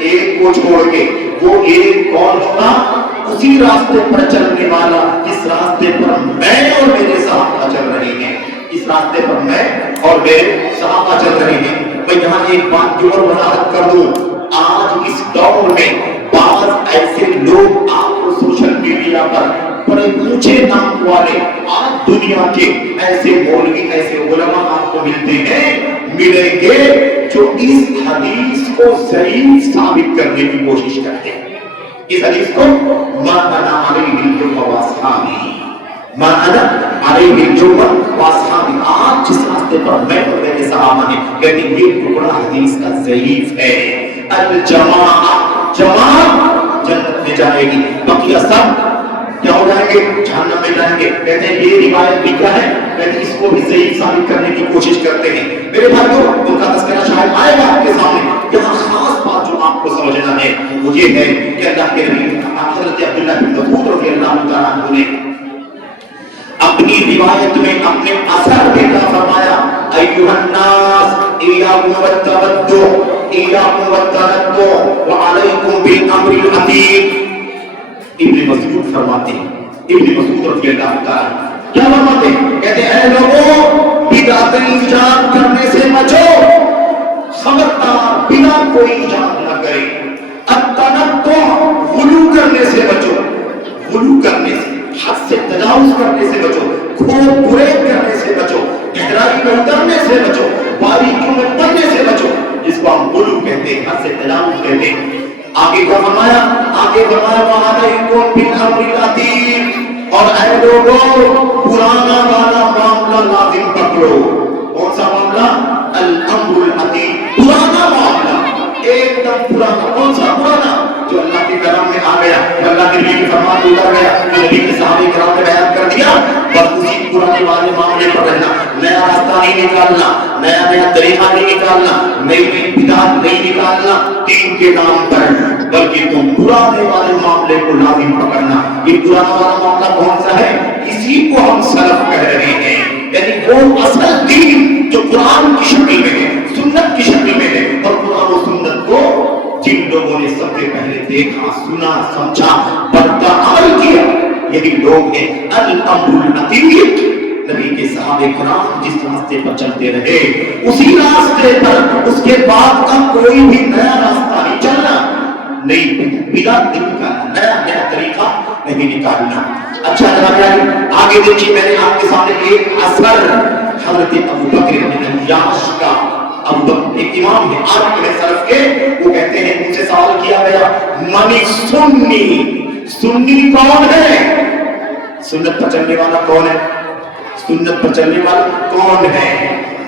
ایک کو چھوڑ کے وہ ایک کون ہوگا؟ اسی راستے پر چلنے والا جس راستے پر میں اور میرے صحابہ چل رہے ہیں، اس راستے پر میں اور میرے صحابہ چل رہے ہیں۔ میں یہاں ایک بات کی اور وضاحت کر دوں، آج اس دور میں بعض ایسے لوگ آپ کو سوشل میڈیا پر بڑے اونچے نام والے آج دنیا کے ایسے مولوی ایسے علماء آپ کو ملتے ہیں، ملیں گے جو اس حدیث کو ضعیف ثابت کرنے کی کوشش کرتے ہیں۔ اس حدیث کو ما انا علیہ الجمع واصحابی، ما انا علیہ الجمع واصحابی، آج جس راستے پر میں اور میرے صحابہ ہیں، لیکن یہ ٹکڑا حدیث کا ضعیف ہے۔ الجماعت، جماعت جنت میں جائے گی، بقیہ سب کیا ہو جائیں گے؟ جہنم میں جائیں گے۔ کہتے ہیں یہ روایت بھی کیا ہے؟ کہتے ہیں اس کو بھی ضعیف ثابت کرنے کی کوشش کرتے ہیں۔ میرے بھائیوں، ان کا تذکرہ شاید آئے گا آپ کے سامنے۔ یہاں خاص بات جو آپ کو سمجھنا ہے وہ یہ ہے کہ اللہ کے نبی حضرت عبداللہ بن مسعود رضی اللہ تعالیٰ عنہ نے اپنی روایت میں اپنے اثر میں کیا فرمایا؟ ایھا الناس ایاکم والتبدع ایاکم والتنطع وعلیکم بالامر العتیق۔ ابن مسعود فرماتے ہیں، ابن مسعود رضی اللہ تعالیٰ کیا فرماتے ہیں؟ کہتے ہیں اے لوگوں، بدعتیں ایجاد کرنے سے بچو، خبردار بنا کوئی ایجاد نہ کرے۔ التنطع، غلو کرنے سے بچو، غلو کرنے سے، حد سے تجاوز کرنے سے بچو، کھوٹ بریک کرنے سے بچو، گہرائی میں اترنے سے بچو، باریکیوں میں پڑنے سے بچو، جس کو ہم غلو کہتے ہیں، حد سے تجاوز کہتے ہیں۔ آگے کیا فرمایا؟ آگے فرمایا وَعَلَيْكُمْ بِالْأَمْرِ الْعَتِيقِ، اور اے لوگوں پرانا والا معاملہ لازم پکڑو۔ کون سا معاملہ؟ الامر العتیق، پرانا معاملہ، ایک دم پرانا۔ کون سا پرانا؟ جو اللہ کے کلام میں آ گیا، جو اللہ کے نبی کے فرمان میں اتر گیا، جو نبی کے صحابہ کرام نے بیان کر دیا، بس اسی پرانے والے معاملے پر رہنا، نیا راستہ نہیں نکالنا، نیا طریقہ نہیں نکالنا، نئی بدعت نہیں نکالنا دین کے نام پر، بلکہ تم پرانے والے معاملے کو لازم پکڑنا۔ یہ پرانا والا معاملہ کون سا ہے؟ اسی کو ہم سلف کہہ رہے ہیں، یعنی وہ اصل دین جو قرآن کی شکل میں ہے، سنت کی شکل میں ہے، اور قرآن و سنت کو جن لوگوں نے سب سے پہلے دیکھا، سنا، سمجھا، پڑھا، عمل کیا، یہی لوگ ہیں الامر العتیق۔ نبی کے صحابہ کرام جس راستے پر چلتے رہے، اسی راستے پر اس کے بعد کا کوئی بھی نیا راستہ نہیں چلنا، نئی بدعت نہیں نکالنا، نیا طریقہ نہیں نکالنا۔ اچھا جناب، آگے دیکھیے، میں نے آپ کے سامنے ایک اثر حضرت ابو بکر بن عیاش کا، ابو بکر ایک امام ہے عارف کے سلف کے، وہ کہتے ہیں، ان سے سوال کیا گیا من سنی، سنی کون ہے؟ سنت پر چلنے والا کون ہے؟ سنت پر چلنے والا کون ہے؟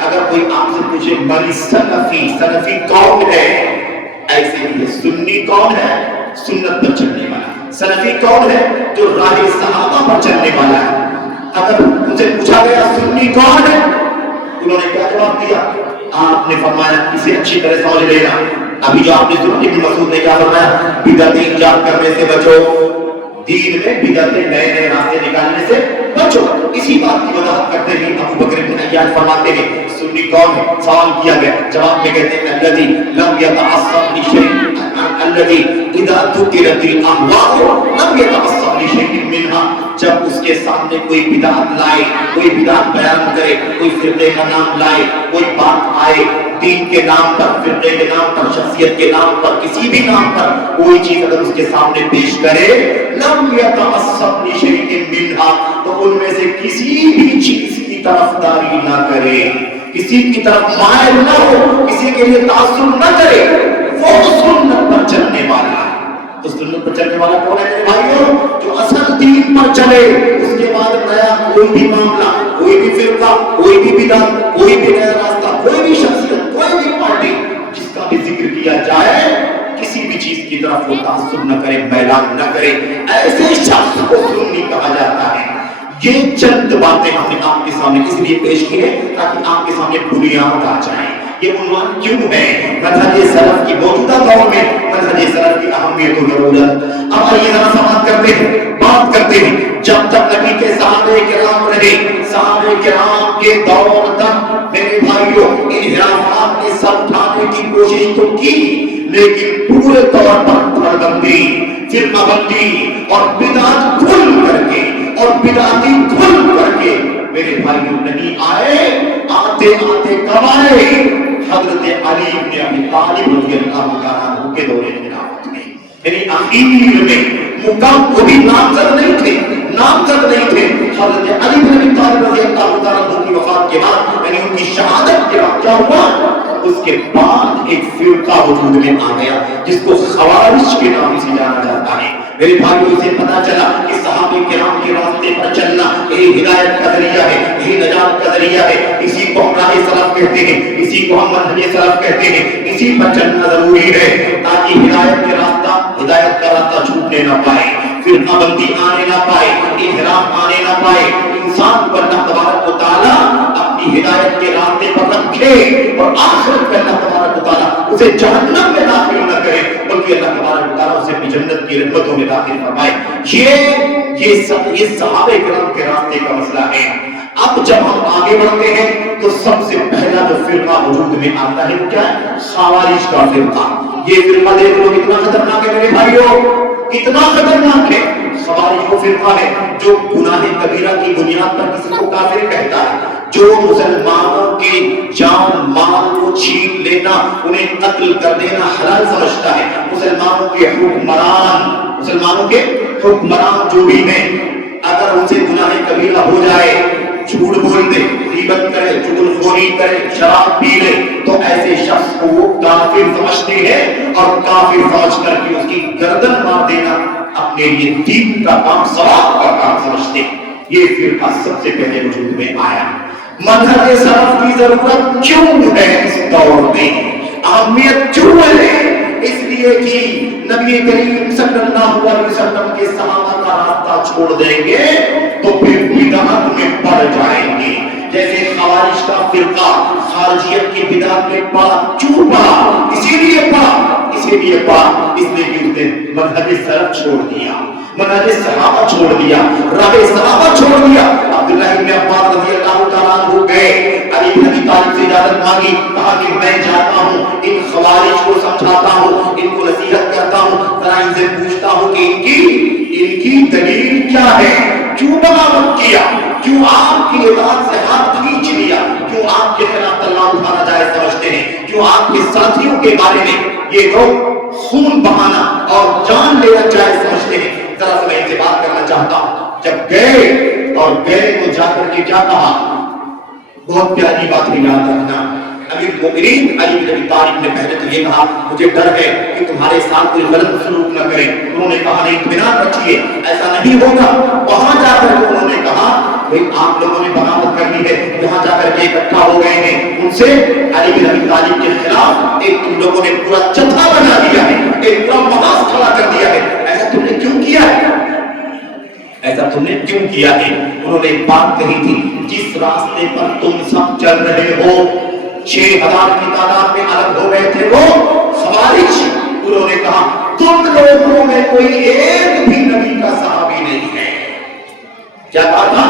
اگر کوئی آپ سے پوچھے من سلفی، سلفی کون ہے؟ ایسے ہی سنی کون ہے؟ سنت پر چلنے والا۔ سلفی کون ہے؟ جو راہ صحابہ پر چلنے والا ہے۔ اگر ان سے پوچھا گیا سنی کون ہے، انہوں نے کیا جواب دیا؟ آپ نے فرمایا، اسے اچھی طرح سمجھ لینا، ابھی جو آپ نے سنا ابن مسعود نے کیا فرمایا؟ بدعتیں ایجاد کرنے سے بچو، دین میں بدعتیں نئے راستے نکالنے سے بچو۔ اسی بات کی وضاحت کرتے ہیں ابو بکر بن عیاش فرماتے ہیں سنی کون ہے؟ سوال کیا گیا، جواب میں کہتے ہیں الذی لم یتعصب لشیء، الذی اذا ذکرت الاهواء لم یتعصب لشیء منها۔ جب اس کے سامنے کوئی بدعت لائے، کوئی بدعت بیان کرے، کوئی فرقے کا نام لائے، کوئی بات آئے دین کے نام پر، فرقے کے نام پر، شخصیت کے نام پر، کسی بھی نام پر کوئی چیز اگر اس کے سامنے پیش کرے، لم یتعصب لشیء منها، تو ان میں سے کسی بھی چیز کی طرفداری نہ کرے، کسی کی طرف مائل نہ ہو، کسی کے لیے تعصب نہ کرے، وہ سنت پر چلنے والا ہے۔ تو سنت پر چلنے والا کون ہے میرے بھائیوں؟ جو اصل دین پر چلے، اس کے بعد نیا کوئی بھی معاملہ، کوئی بھی فرقہ، کوئی بھی بدعت، کوئی بھی نیا راستہ، کوئی بھی شخصیت، کوئی بھی پارٹی، جس کا بھی ذکر کیا جائے، کسی بھی چیز کی طرف وہ تعصب نہ کرے، میلان نہ کرے، ایسے شخص کو سنی کہا جاتا ہے۔ یہ چند باتیں ہم نے آپ کے سامنے اس لیے پیش کی ہے تاکہ آپ کے سامنے بنیاد آ جائے۔ یہ عنوان کیوں ہے؟ منہج سلف کی موجودہ دور میں منہج سلف کی اہمیت و ضرورت۔ اب آئیے ذرا سماعت کرتے ہیں، بات کرتے ہیں، جب تک نبی کے صحابہ کرام رہے، صحابہ کرام کے دور تک میرے بھائیوں انحرافات نے سر اٹھانے کی کوشش تو کی، لیکن پورے طور پر دھڑبندی، فرقہ بندی اور بدعت کھل کر کے اور بدعتی کھل کر کے میرے بھائیوں نہیں آئے، آتے آتے کب آئے؟ حضرت علی بن ابی طالب رضی اللہ تعالیٰ عنہ کے دور خلافت میں، یعنی اخیر میں مقام وہ بھی نامزد نہیں تھے، نامزد نہیں تھے۔ حضرت علی بن ابی طالب رضی اللہ تعالیٰ عنہ کی وفات کے بعد، یعنی ان کی شہادت کے بعد کیا ہوا؟ اس کے بعد ایک فرقہ وجود میں آ گیا جس کو خوارج کے نام سے جانا جاتا ہے۔ میرے بھائیوں سے پتا چلا کہ صحابہ کرام کے راستے پر چلنا یہی ہدایت کا ذریعہ ہے، یہی نجات کا ذریعہ ہے۔ اسی کو ہم راہ سلف کہتے ہیں، اسی کو ہم منہج سلف کہتے ہیں، اسی پر چلنا ضروری ہے تاکہ ہدایت کے راستہ، ہدایت کا راستہ چھوٹنے نہ پائے، فرقہ بندی آنے نہ پائے، انحراف آنے نہ پائے۔ انسان کو اللہ تبارک و تعالیٰ اپنی ہدایت کے راستے پر رکھے اور آخرت میں اللہ تبارک و تعالیٰ اسے جہنم میں داخل نہ کرے بلکہ اللہ تبارک و تعالیٰ اسے اپنی جنت کی رحمتوں میں داخل فرمائے۔ یہ صحابہ کرام کے راستے کا مسئلہ ہے۔ اب جب ہم آگے بڑھتے ہیں تو سب سے پہلا جو فرقہ وجود میں آتا ہے وہ کیا ہے؟ خوارج کا فرقہ۔ یہ فرقہ دیکھ لو کتنا خطرناک ہے میرے بھائیوں، کتنا خطرناک ہے۔ خوارج وہ فرقہ ہے جو گناہ کبیرہ کی بنیاد پر کسی کو کافر کہتا ہے، جو مسلمانوں کے جان مال کو چھین لینا، انہیں قتل کر دینا حلال سمجھتا ہے۔ مسلمانوں کے حکمران جو بھی ہیں، اگر ان سے گناہ کبیرہ ہو جائے، جھوٹ بول دے، غیبت کرے، چغل خوری کرے، شراب پی لے، تو ایسے شخص کو وہ کافر سمجھتے ہیں اور کافر سمجھ کر کے اس کی گردن مار دینا اپنے لیے دین کا کام، ثواب کا کام سمجھتے ہیں۔ یہ فرقہ سب سے پہلے وجود میں آیا۔ منہج سلف کی ضرورت کیوں ہے اس دور میں، اہمیت کیوں ہے؟ اس لیے کہ نبی کریم صلی اللہ علیہ وسلم کے صحابہ کا راستہ چھوڑ دیں گے تو پھر بدعت میں پڑ جائیں گے۔ جیسے خوارج کا فرقہ خارجیت کی بدعت میں پڑا، کیوں پڑا؟ اسی لیے پڑا اس لیے کہ اس نے منہج سلف چھوڑ دیا، منہج صحابہ چھوڑ دیا، راہ صحابہ چھوڑ دیا۔ عبداللہ بن عباس رضی اللہ تعالیٰ عنہ گئے، علی بن ابی طالب سے اجازت مانگی، کہا کہ میں جاتا ہوں، ان خوارج کو سمجھاتا ہوں، ان کو نصیحت کرتا ہوں، ذرا ان سے پوچھتا ہوں کہ ان کی دلیل کیا ہے، کیوں بغاوت کیا، کیوں آپ کی اطاعت سے ہاتھ کھینچ لیا، کیوں آپ کے خلاف تلوار اٹھانا جائز سمجھتے ہیں، کیوں آپ کے ساتھیوں کے بارے میں یہ لوگ خون بہانا اور جان لینا جائز سمجھتے ہیں۔ ذرا سے میں ان سے بات کرنا چاہتا ہوں۔ جب گئے تو جا کر کے کیا کہا؟ بہت پیاری بات ہے، یاد رکھنا۔ امیر المومنین علی بن ابی طالب نے پہلے تو یہ کہا مجھے ڈر ہے کہ تمہارے ساتھ کوئی غلط سلوک نہ کرے۔ انہوں نے کہا نہیں، اطمینان رکھیے، ایسا نہیں ہوگا۔ وہاں جا کر کے انہوں نے کہا بھئی آپ لوگوں نے بغاوت کرنی ہے، یہاں جا کر کے اکٹھا ہو گئے ہیں، ان سے علی بن ابی طالب کے خلاف ایک تم لوگوں نے پورا جتھا بنا دیا ہے، ایک پورا محاذ کھڑا کر دیا ہے۔ ایسا تم نے کیوں کیا ہے؟ ایسا تم نے کیوں کیا ہے؟ انہوں نے ایک بات کہی تھی، جس راستے پر تم سب چل رہے ہو، 6000 کی تعداد میں الگ ہو گئے تھے وہ خوارج۔ انہوں نے کہا تم لوگوں میں کوئی ایک بھی نبی کا صحابی نہیں ہے۔ کیا کہا تھا؟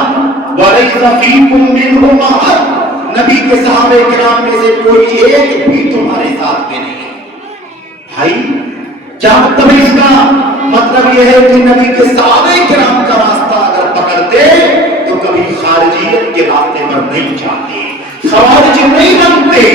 وَلَيْسَ فِيكُم مِّنْهُمْ أَحَدٌ، نبی کے صحابہ کرام میں سے کوئی ایک بھی تمہارے ساتھ میں نہیں ہے۔ بھائی کیا مطلب اس کا؟ مطلب یہ ہے کہ نبی کے صحابہ کرام کا راستہ اگر پکڑتے تو کبھی خارجیت کے راستے پر نہیں جاتے، خوارج نہیں بنتے۔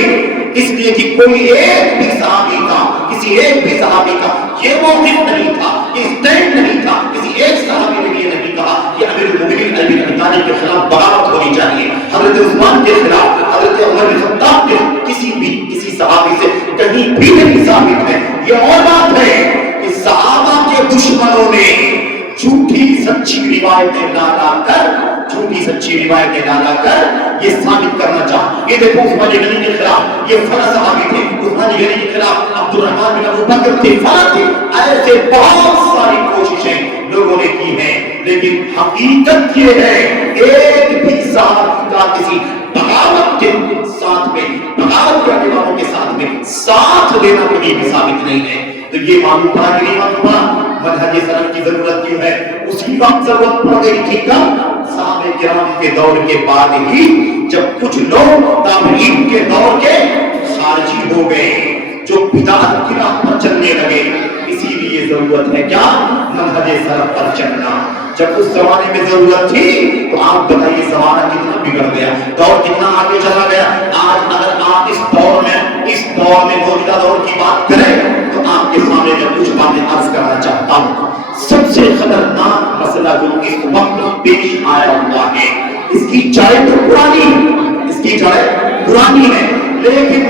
اس لیے کہ کوئی ایک بھی صحابی کا، کسی ایک بھی صحابی کا یہ موقف نہیں تھا، یہ اسٹینڈ نہیں تھا، کسی ایک صحابی نے یہ نہیں کہا کہ امیر المومنین علی بن ابی طالب کے خلاف بغاوت ہونی چاہیے، حضرت عثمان کے خلاف، حضرت عمر بن خطاب کے کسی صحابی سے کہیں بھی نہیں ثابت ہے۔ یہ اور بات ہے کہ صحابہ کے دشمنوں نے جھوٹی سچی روایتیں لا کر یہ ثابت کرنا چاہا، یہ دیکھو عثمان غنی کے خلاف یہ فلاں صحابی تھے، عثمان غنی کے خلاف عبد الرحمن بن ابو بکر تھے، فلاں تھے۔ ایسے بہت ساری کوششیں لوگوں نے کی ہیں، لیکن حقیقت یہ ہے ایک بھی صحابی کا کسی بغاوت کے ساتھ میں، بغاوت کرنے والوں کے ساتھ میں ساتھ دینا کبھی بھی ثابت نہیں ہے۔ تو یہ معلوم پڑا کہ نہیں معلوم پڑا منہج سلف کی ضرورت کیوں ہے؟ اسی وقت ضرورت پڑ گئی تھی کیا؟ صحابہ کرام کے دور کے بعد ہی جب کچھ لوگ تابعین کے دور کے خارجی ہو گئے، جو بدعت کی راہ پر چلنے لگے، کی ضرورت ہے کیا؟ منہج سلف پر چلنا. جب اس زمانے میں ضرورت تھی تو آپ بتائیے زمانہ کتنا بگڑ گیا, دور کتنا آگے چلا گیا. آج اگر آپ اس دور میں موجودہ دور کی بات کریں تو آپ کے سامنے میں کچھ باتیں عرض کرنا چاہتا ہوں. سب سے خطرناک مسئلہ جو اس وقت پیش آیا ہوا ہے, اس کی جڑیں تو پرانی ہے, لیکن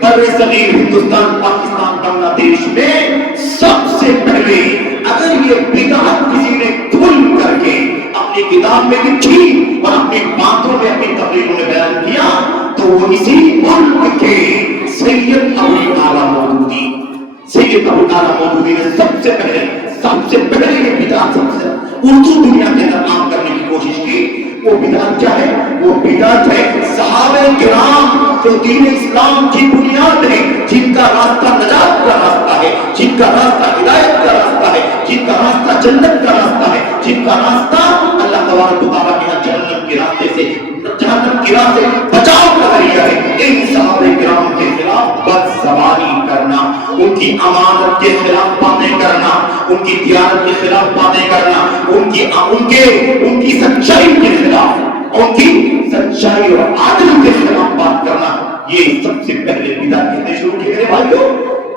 بر صغیر ہندوستان, پاکستان, بنگلہ دیش میں سب سے پہلے اگر یہ بدعت کسی نے کھل کر کے اپنی کتاب میں لکھی اور اپنی باتوں میں اپنی تقریروں میں بیان کیا تو وہ اسی ملک کے سید ابو اعلیٰ مودودی نے سب سے پہلے یہ بدعت اردو دنیا کے اندر عام کرنے کی کوشش کی. وہ بدعت کیا ہے؟ وہ بدعت ہے صحابہ کرام جو دین اسلام کی بنیاد ہے, جن کا راستہ نجات کا راستہ ہے, جن کا راستہ ہدایت کا راستہ ہے, جن کا راستہ جنت کا راستہ ہے, جن کا راستہ اللہ تبارک و تعالیٰ کے جہنم کے راستے سے بچاؤ کا ذریعہ ہے. ان صحابہ کرام کے خلاف بد زبانی کرنا, ان کی امانت کے خلاف باتیں کرنا, ان کی دیانت کے خلاف باتیں کرنا, ان کی سچائی کے خلاف, ان کی سچائی اور عدل کے خلاف بات کرنا, یہ سب سے پہلے بدعت کہتے شروع کیے میرے بھائیوں.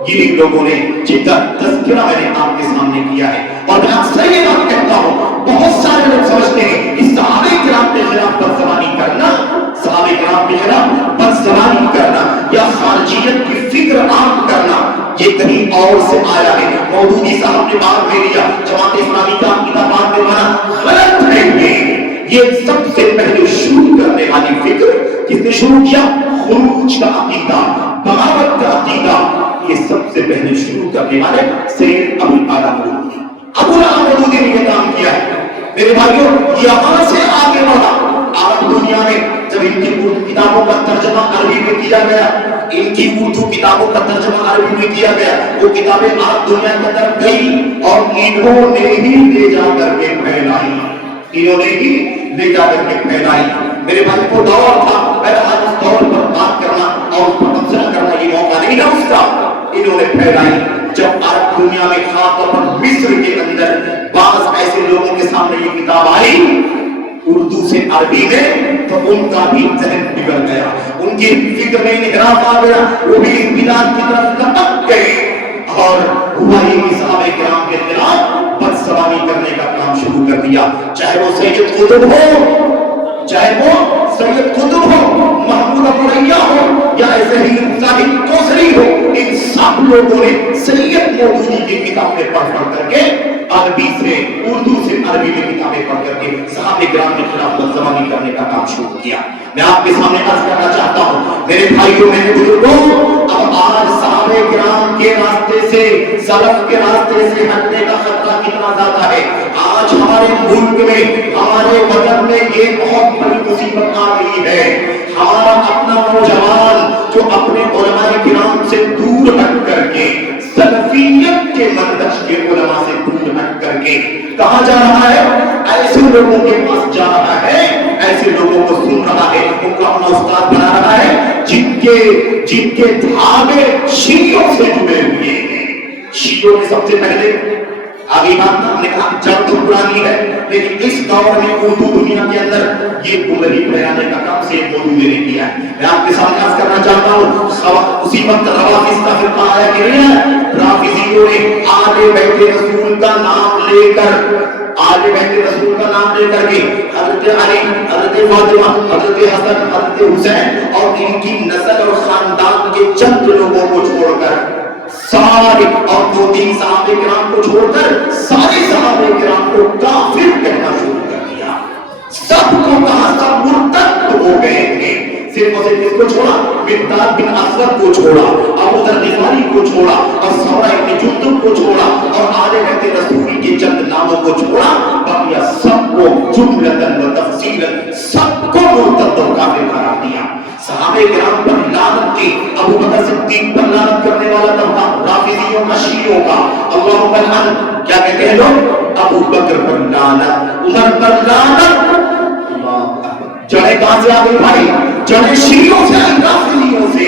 یہ لوگوں نے جن کا تذکرہ میں نے آپ کے سامنے کیا ہے, اور میں اکثر یہ بات کہتا ہوں, بہت سارے لوگ سمجھتے ہیں کہ صحابہ کرام کے خلاف بدزبانی کرنا, صحابہ کرام کے خلاف بدزبانی کرنا یا خارجیت کی فکر عام کرنا یہ کہیں اور سے آیا ہے. مودودی صاحب نے بعد میں لیا, جماعت اسلامی کا عقیدہ بعد میں بنا, غلط ہے. یہ سب سے پہلے شروع کرنے والی فکر جس نے شروع کیا خروج کا عقیدہ, بغاوت کا عقیدہ, یہ سب سے پہلے شروع کرنے والے سید ابو اعلیٰ مودودی نے یہ کام کیا ہے. میرے بھائیوں, یہاں سے آگے بڑھا. عرب دنیا میں جب ان کی اردو کتابوں کا ترجمہ عربی میں کیا گیا, وہ کتابیں عرب دنیا کے اندر گئی اور انہوں نے ہی لے جا کر کے پھیلائی. میرے بھائی کو دور تھا, آج اس دور پر بات کرنا اور اس پر تبصرہ کرنا یہ موقع نہیں تھا اس کا. انہوں نے پھیلائی. جب عرب دنیا میں خاص طور پر مصر کے اندر بعض ایسے لوگوں کے سامنے یہ کتاب آئی اردو سے عربی میں, تو ان کا بھی ذہن بگڑ گیا, ان کی فکر میں انحراف آ گیا, وہ بھی اس بدعت کی طرف لپک گئے اور ہوا یہ کہ صحابہ کرام کے خلاف بدزبانی کرنے کا کام شروع کر دیا. چاہے وہ سید قطب ہو, محمود ابو ہو, یا ایسے ہی صاحب کوثری ہو, ان سب لوگوں نے سید مودودی کی کتابیں پڑھ کر کے عربی سے اردو سے عربی میں کتابیں پڑھ کر کے صحابہ کرام کے خلاف بدزبانی کرنے کا کام شروع کیا. میں آپ کے سامنے عرض کرنا چاہتا ہوں میرے بھائیوں, میرے بزرگوں, اب آج صحابہ کرام کے راستے سے, سلف کے راستے سے ہٹنے کا خطرہ کتنا زیادہ ہے. آج ہمارے ملک میں, ہمارے وطن میں یہ بہت بڑی مصیبت آ رہی ہے. ہمارا اپنا نوجوان جو اپنے علماء کرام سے دور ہٹ کر کے, سلفیت کے منہج کے علماء سے دور ہٹ کر کے کہاں جا رہا ہے؟ ایسے لوگوں کے پاس جا رہا ہے, ایسے لوگوں کو سن رہا ہے, ان کو اپنا استاد بنا رہا ہے جن کے دھاگے شیعوں سے جڑے ہوئے ہیں. شیعوں نے سب سے پہلے آگے بات ہم نے کہا جب تو پرانی ہے, لیکن اس دور میں اردو دنیا کے اندر یہ گمراہی پھیلانے کا کام سید مودودی نے کیا ہے. میں آپ کے سامنے عرض کرنا چاہتا ہوں, اسی وقت روافض کا فرقہ آیا کہ نہیں ہے. رافضیوں نے آل بیت رسول کا نام لے کر کے حضرت علی, حضرت فاطمہ, حضرت حسن, حضرت حسین اور ان کی نسل اور خاندان کے چند لوگوں کو چھوڑ کر سارے, اور 2-3 صحابہ کرام کو چھوڑ کر سارے صحابہ کرام کو کافر کہنا شروع کر دیا. سب کو کہا سب مرتد ہو گئے تھے. صرف اور صرف کس کو چھوڑا؟ مقداد بن اسود کو چھوڑا, ابو ذر غفاری کو چھوڑا, اور سمرہ ابن جندب کو چھوڑا, اور آل بیت رسول کے چند ناموں کو چھوڑا. باقی سب کو جملتاً و تفصیلاً سب کو مرتد اور کافر قرار دیا. صحابہ کرام پر لعنت کی, ابو بکر صدیق پر لعنت کرنے والا طبقہ رافضیوں کا, شیعوں کا, اللہم لعن, کیا کہتے ہیں لوگ؟ ابو بکر پر لعنت, عمر پر لعنت. جڑے کہاں سے آ گئی بھائی؟ جڑے شیعوں سے آئی, رافضیوں سے.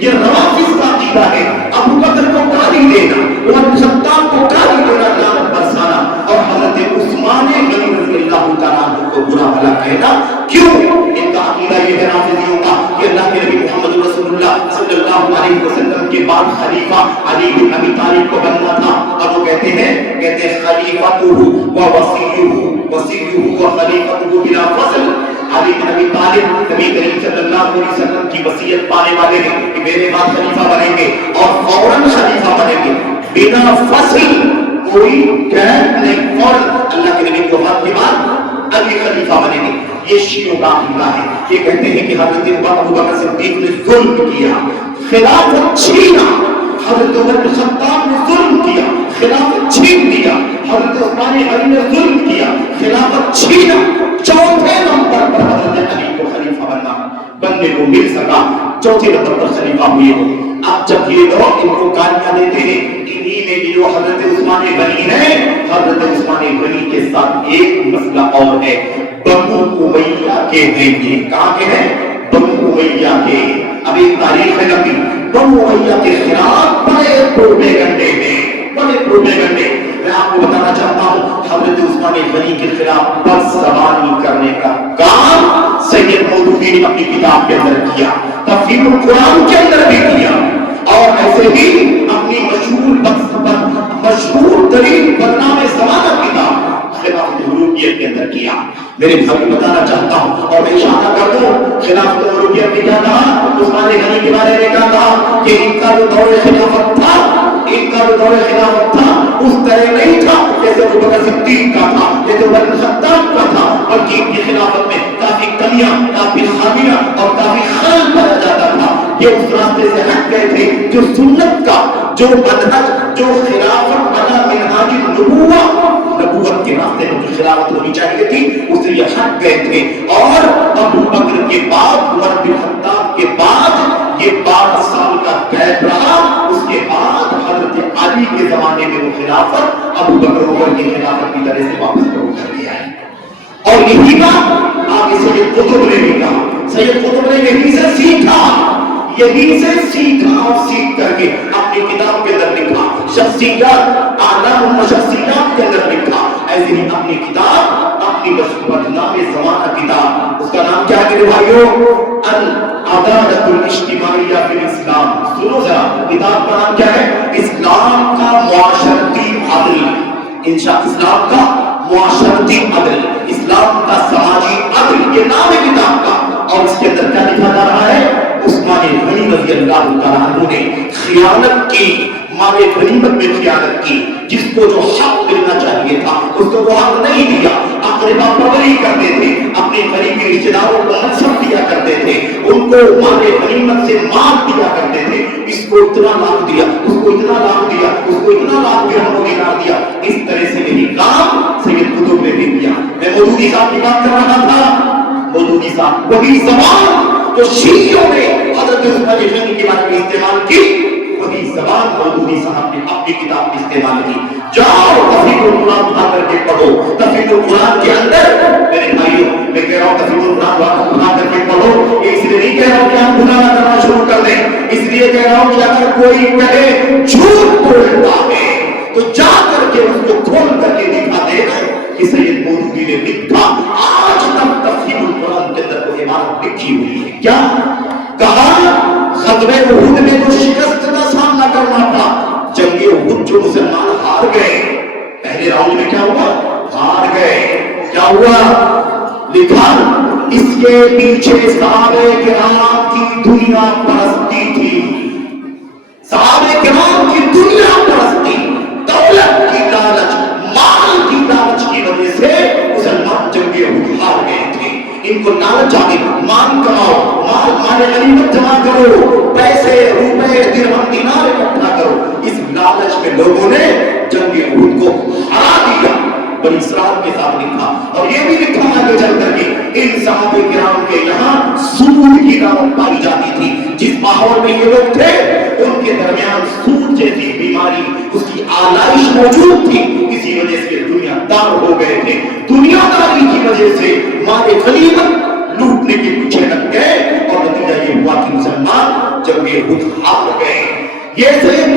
یہ روافض کا عقیدہ ہے. ابو بکر کو گالی دینا، عمر بن خطاب کو گالی دینا، لعنت برسانا، اور حضرت عثمان غنی رضی اللہ تعالیٰ عنہ کو برا بھلا کہنا، کیوں؟ ان کا عقیدہ یہ ہے رافضیوں کا کہ اللہ کے نبی محمد رسول اللہ صلی اللہ علیہ وسلم کے بعد خلیفہ علی بن ابی طالب کو بننا تھا، اور وہ کہتے ہیں خلیفۃہ و وصیہ و خلیفۃہ بلا فضل، علی بن ابی طالب نبی کریم صلی اللہ علیہ وسلم کی وصیت پانے والے ہیں کہ میرے بعد خلیفہ بنیں گے اور فوراً خلیفہ بنیں گے بنا فصل، کوئی گیپ نہیں، فوراً اللہ کے نبی کو وفات کے بعد علی خلیفہ بنیں گے۔ یہ شیعوں کا عقیدہ ہے، یہ کہتے ہیں کہ حضرت ابو بکر صدیق نے ظلم کیا، خلافت چھینا، حضرت عمر بن خطاب نے ظلم کیا، خلافت چھین لیا، حضرت عثمان غنی نے ظلم کیا، خلافت چھینا، چوتھے نمبر پر حضرت علی کو خلیفہ بننے کو مل سکا، چوتھے نمبر پر خلیفہ ہوئے ہو۔ اب جب یہ لوگ ان کو گالیاں دیتے ہیں، انہی میں جو حضرت عثمان غنی ہے، حضرت عثمان غنی کے ساتھ ایک مسئلہ اور ہے، بنو امیہ کے ہیں، یہ کہاں کے ہیں؟ بنو امیہ کے۔ اب ایک تاریخ ہے لمبی، بنو امیہ کے خلاف بڑے پروپیگنڈے ہیں، بڑے پروپیگنڈے۔ میں آپ کو بتانا چاہتا ہوں حضرت عثمان غنی کے خلاف بد زبانی کرنے کا کام سید مودودی نے اپنی کتاب کے اندر کیا، تفسیر القرآن کے اندر بھی کیا، اور ایسے ہی اپنی مشہور ترین بدنام زمانہ کتاب خلافت ملوکیت کے اندر کیا۔ میرے بھائی بتانا چاہتا ہوں اور میں اشارہ کر دوں، خلافت ملوکیت نے کیا کہا، عثمان غنی کے بارے میں کیا کہا کہ ان کا جو دور خلافت تھا، ان کا جو دور خلافت تھا اس طرح نہیں تھا جیسے ابو بکر صدیق کا تھا، جیسے عمر بن خطاب کا تھا، بلکہ ان کی خلافت میں کافی کمیاں، کافی خامیاں اور کافی خلل پایا جاتا تھا۔ یہ اس راستے سے ہٹ گئے تھے جو سنت کا، جو منہج، جو خلافت علی منہاج النبوہ، نبوت کے راستے میں جو خلافت ہونی چاہیے تھی اس سے یہ ہٹ گئے تھے، اور ابو بکر کے بعد، عمر بن خطاب کے بعد یہ 12 سال کا گیپ رہا، اس کے بعد حضرت علی کے زمانے میں وہ خلافت ابو بکر عمر کی خلافت کی طرح سے واپس کرو کر دیا ہے۔ اور یہی کا آگے سید قطب نے بھی کہا، سید قطب نے یہی سے سیکھا، یہی سے سیکھا اور سیکھ کر کے اپنی کتاب کے اندر لکھا، شخصیات اعلام و شخصیات کے اندر لکھا۔ ایسے ہی اپنی کتاب، اپنی بدنام زمانہ کتاب، اس کا نام کیا ہے میرے بھائیو؟ العدالت الاجتماعیہ فی الاسلام۔ سنو ذرا، کتاب کا نام کیا ہے؟ اسلام کا معاشرتی عدل، اسلام کا معاشرتی عدل، اسلام کا سماجی عدل، یہ نام ہے کتاب کا۔ اور اس کے اندر کیا لکھا جا رہا ہے؟ عثمان غنی رضی اللہ تعالیٰ عنہ نے خیانت کی، مال غنیمت میں خیانت کی، جس کو جو حق ملنا چاہیے تھا اس کو وہ حق نہیں دیا، اقربا پروری کرتے تھے، اپنے قریبی رشتے داروں کو منصب دیا کرتے تھے، ان کو مال غنیمت سے مال دیا کرتے تھے، اس کو اتنا لاکھ دیا، اس کو اتنا لاکھ دیا، اس کو اتنا لاکھ درہم و دینار دیا۔ اس طرح سے یہی کام سید قطب نے بھی کیا۔ میں مودودی صاحب کی بات کر رہا تھا، مودودی صاحب وہی زبان جو شیعوں نے حضرت عثمان غنی کے بارے میں استعمال کی، وہی زبان مودودی صاحب نے اپنی کتاب میں استعمال کی۔ جاؤ تفسیر القرآن اٹھا کر کے پڑھو، تفسیر القرآن کے اندر میرے بھائیوں میں کہہ رہا ہوں تفسیر القرآن اٹھا کر کے پڑھو، اس لیے نہیں کہہ رہا ہوں کہ آپ گناہ کرنا شروع کر دیں، اس لیے کہہ رہا ہوں کہ اگر کوئی کہے جھوٹ بولتا ہے تو جا کر کے اس کو کھول کر کے دکھا دے کہ سید مودودی نے لکھا، آج تک تفسیر القرآن کے اندر وہ عبارت لکھی ہوئی ہے۔ کیا کہا؟ غزوہ احد میں جو شکست کا سامنا کرنا تھا، جنگ احد جو مسلمان ہار گئے، پہلے راؤنڈ میں کیا ہوا؟ ہار گئے۔ کیا ہوا؟ لکھا اس کے پیچھے صحابہ کرام کی دنیا پرستی تھی، صحابہ کرام کی دنیا پرستی، دولت کی لالچ، مال کی لالچ کی وجہ سے مسلمان جنگ احد ہار گئے تھے۔ ان کو لالچ آ گئی، مال کماؤ، مال غنیمت جمع کرو، پیسے، روپے، درہم، دینار اکٹھا کرو۔ اس لالچ میں لوگوں نے جنگ احد کو ہرا دیا۔ بنی اسرائیل کے ساتھ لکھا، اور یہ بھی لکھا آگے چل کر کے ان صحابہ کرام کے یہاں سود کی دعوت پائی جاتی تھی۔ جس ماحول میں یہ لوگ تھے ان کے درمیان سود جیسی بیماری، اس کی آلائش موجود تھی، اسی وجہ سے دنیا دار ہو گئے تھے۔ دنیا داری کی وجہ سے مال غنیمت لوٹنے کے پیچھے لگ گئے، اور نتیجہ یہ ہوا کہ مسلمان جنگ احد ہار گئے۔ یہ سید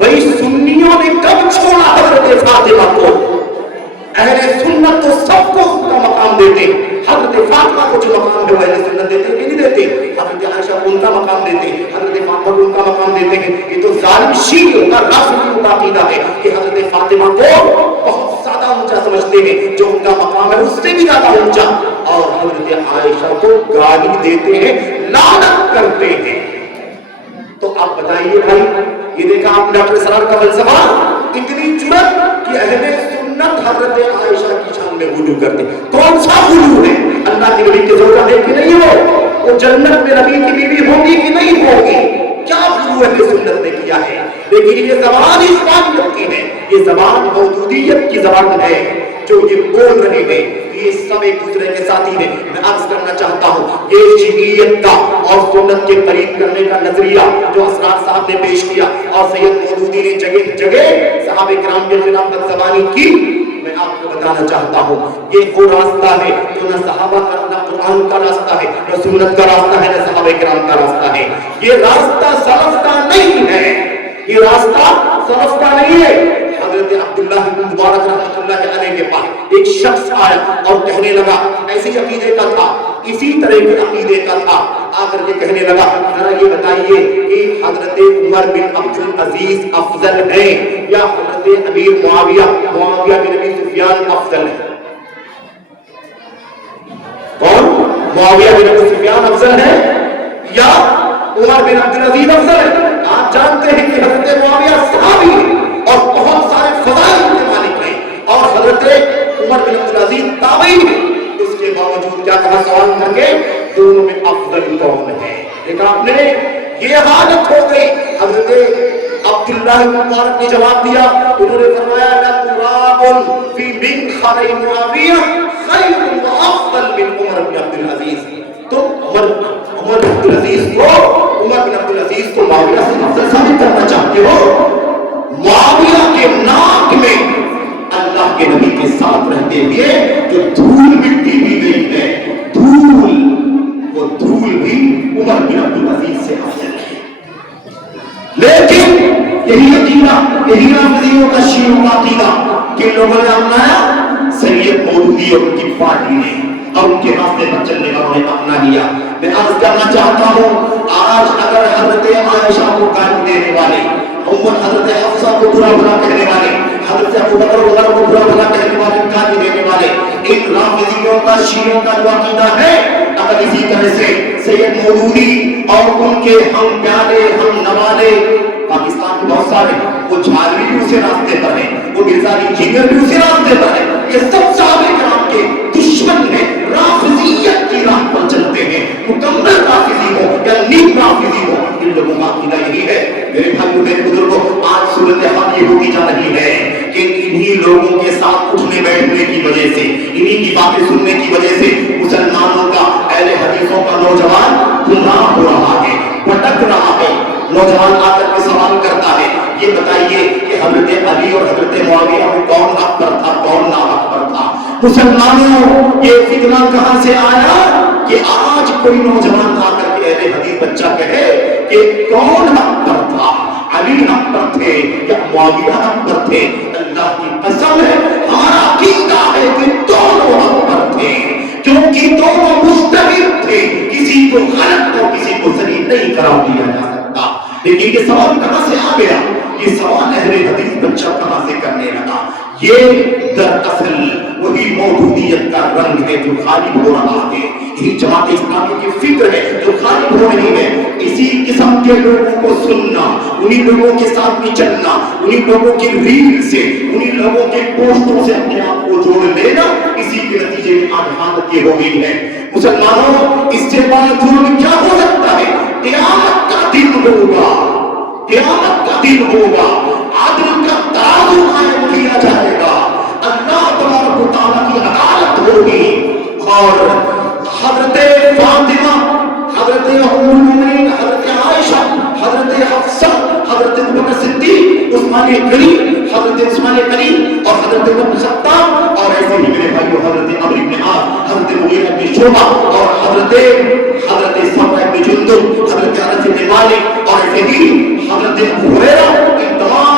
بھائی سنیوں نے کب چھوڑا حضرت فاطمہ کو؟ اہل سنت تو سب کو اس کا مقام دیتے، حضرت فاطمہ کو جو مقام ہے وہ اہل سنت دیتے کہ نہیں دیتے؟ حضرت عائشہ کو ان کا مقام دیتے، حضرت فاطمہ کو ان کا مقام دیتے ہیں۔ یہ تو ظالم شیعوں کا رافضیوں کا عقیدہ ہے کہ حضرت فاطمہ کو بہت زیادہ اونچا سمجھتے ہیں، جو ان کا مقام ہے اس سے بھی زیادہ اونچا، اور حضرت عائشہ کو گالی دیتے ہیں، لعنت کرتے ہیں۔ تو آپ بتائیے بھائی، یہ دیکھا آپ ڈاکٹر اسرار کا فلسفہ، اتنی جرت کہ اہل سنت حضرت عائشہ کی شان میں غلو کرتے۔ کون سا غلو ہے؟ اللہ کے نبی کے زوجہ ہے کہ نہیں ہو؟ وہ جنت میں نبی کی بیوی ہوگی کہ نہیں ہوگی؟ کیا غلو اہل سنت نے کیا ہے؟ لیکن یہ زبان اسلامیت کی ہے، یہ زبان موجودیت کی زبان ہے، جو یہ بول رہے ہیں یہ سب ایک دوسرے کے ساتھی ہیں۔ میں عرض کرنا چاہتا ہوں یہ شیعیت کا اور سنت کے قریب کرنے کا نظریہ جو اسرار صاحب نے پیش کیا اور سید مودودی نے جگہ جگہ صحابہ کرام کے خلاف بدزبانی کی، میں آپ کو بتانا چاہتا ہوں یہ وہ راستہ ہے جو نہ صحابہ کا نہ قرآن کا راستہ ہے، نہ سنت کا راستہ ہے، نہ صحابہ کرام کا راستہ ہے۔ یہ راستہ سلف کا نہیں ہے، یہ راستہ سلف کا نہیں ہے۔ حضرت عبداللہ بن مبارک رحمۃ اللہ علیہ کے پاس ایک شخص آیا اور کہنے لگا، ایسی عقیدے کا تھا، اسی طرح کے عقیدے کا تھا، آ کر کے کہنے لگا ذرا یہ بتائیے کہ حضرت عمر بن عبد العزیز افضل ہیں یا حضرت امیر معاویہ بن ابی سفیان افضل ہیں؟ کون؟ معاویہ بن ابی سفیان افضل ہے یا عمر بن عبد العزیز افضل ہے؟ آپ جانتے ہیں کہ حضرت معاویہ صحابی ہیں اور بہت سارے فضائل کے مالک ہیں، اور حضرت عمر بن عبد العزیز تابعی ہیں، اس کے باوجود کیا کہا سوال کر کے دونوں میں افضل کون ہے؟ ایک آپ نے یہ حالت ہو گئی۔ حضرت عبداللہ بن مبارک نے جواب دیا، انہوں نے فرمایا لَتُرَابٌ فِي مِنْخَرِ مُعَاوِيَةَ خَيْرٌ وَأَفْضَلٌ مِنْ عمر بن عبد العزیز۔ تو عمر بن عبد العزیز کو معاویہ سے افضل ثابت کرنا چاہتے ہو؟ معاویہ کے ناک میں اللہ کے نبی کے ساتھ رہتے ہوئے جو دھول مٹی بھی گئی ہے، وہ دھول بھی عمر بن عبد العزیز سے افضل ہے۔ لیکن یہی رافضیوں کا شیعوں کا عقیدہ کہ لوگوں نے اپنایا، سید مودودی اور ان کی پارٹی نے اور ان کے راستے پر چلنے والوں نے اپنا لیا۔ میں عرض کرنا چاہتا ہوں آج اگر حضرت عائشہ کو گالی دینے والے، حضرت حفصہ کو برا بھلا کہنے والے، حضرت ابوبکر عمر کو برا بھلا کہنے والے، گالی دینے والے، ان رافضیوں کا شیعوں کا جو عقیدہ ہے، اگر اسی طرح سے سید مودودی اور ان کے ہم پیارے ہم نوالے پاکستان میں بہت سارے، وہ جھالوی بھی اسی راستے پر ہیں، وہ مرزا انجینئر بھی اسی راستے پر ہیں، یہ سب صحابہ کرام کے دشمن ہیں، رافضیت کی راہ پر چلتے ہیں، مکمل رافضی ہو یا نیم رافضی ہو، ان لوگوں کا عقیدہ یہی ہے۔ میرے بھائیوں میرے بزرگوں، آج صورتحال یہ ہوتی جا رہی ہے کہ انہی لوگوں کے ساتھ اٹھنے بیٹھنے کی وجہ سے، انہی کی باتیں سننے کی وجہ سے مسلمانوں کا، اہل حدیثوں کا نوجوان گمراہ ہو رہا ہے، بھٹک رہا ہے۔ نوجوان آ کر کے سوال کرتا ہے، یہ بتائیے کہ حضرت علی اور حضرت معاویہ میں کون حق پر تھا، کون ناحق پر تھا؟ مسلمانوں یہ فتنہ کہاں سے آیا کہ آج کوئی نوجوان آ کر کے اہل حدیث بچہ کہے کہ کون حق پر تھا، علی حق پر تھے یا معاویہ حق پر تھے؟ اللہ کی قسم ہے ہمارا عقیدہ ہے کہ دونوں حق پر تھے، کیونکہ دونوں مجتہد تھے، کسی کو غلط تو کسی کو صحیح نہیں قرار دیا جا سکتا۔ لیکن یہ سوال کہاں سے آ گیا؟ یہ سوال اہل حدیث بچہ کہاں سے کرنے لگا؟ یہ دراصل وہی موجودیت کا رنگ ہے جو غالب ہو رہا ہے، یہی جماعت اسلامی کی فکر ہے جو غالب ہو رہی ہے۔ اسی قسم کے لوگوں کو سننا، انہی لوگوں کے ساتھ میں چلنا، انہی لوگوں کی ریل سے، انہی لوگوں کے پوسٹوں سے اپنے آپ کو جوڑ لینا، اسی کے نتیجے میں آج حالت یہ ہو گئی ہے۔ مسلمانوں اس سے بڑا جرم کیا ہو سکتا ہے؟ قیامت کا دن ہوگا، قیامت کا دن ہوگا، عدل کا ترازو قائم کیا جائے گا، اللہ تبارک و تعالیٰ کی عدالت ہوگی، اور حضرت فاطمہ، حضرت ام المومنین، حضرت عائشہ، حضرت حفصہ، حضرت ابوبکر صدیق، عثمان غنی، حضرت عثمان غنی اور حضرت عمر بن خطاب، اور ایسے ہی میرے بھائیو حضرت عمرو بن عاص، حضرت مغیرہ بن شعبہ اور حضرت سمرہ بن جندب، حضرت انس بن مالک اور ایسے ہی حضرت ابو ہریرہ، ان تمام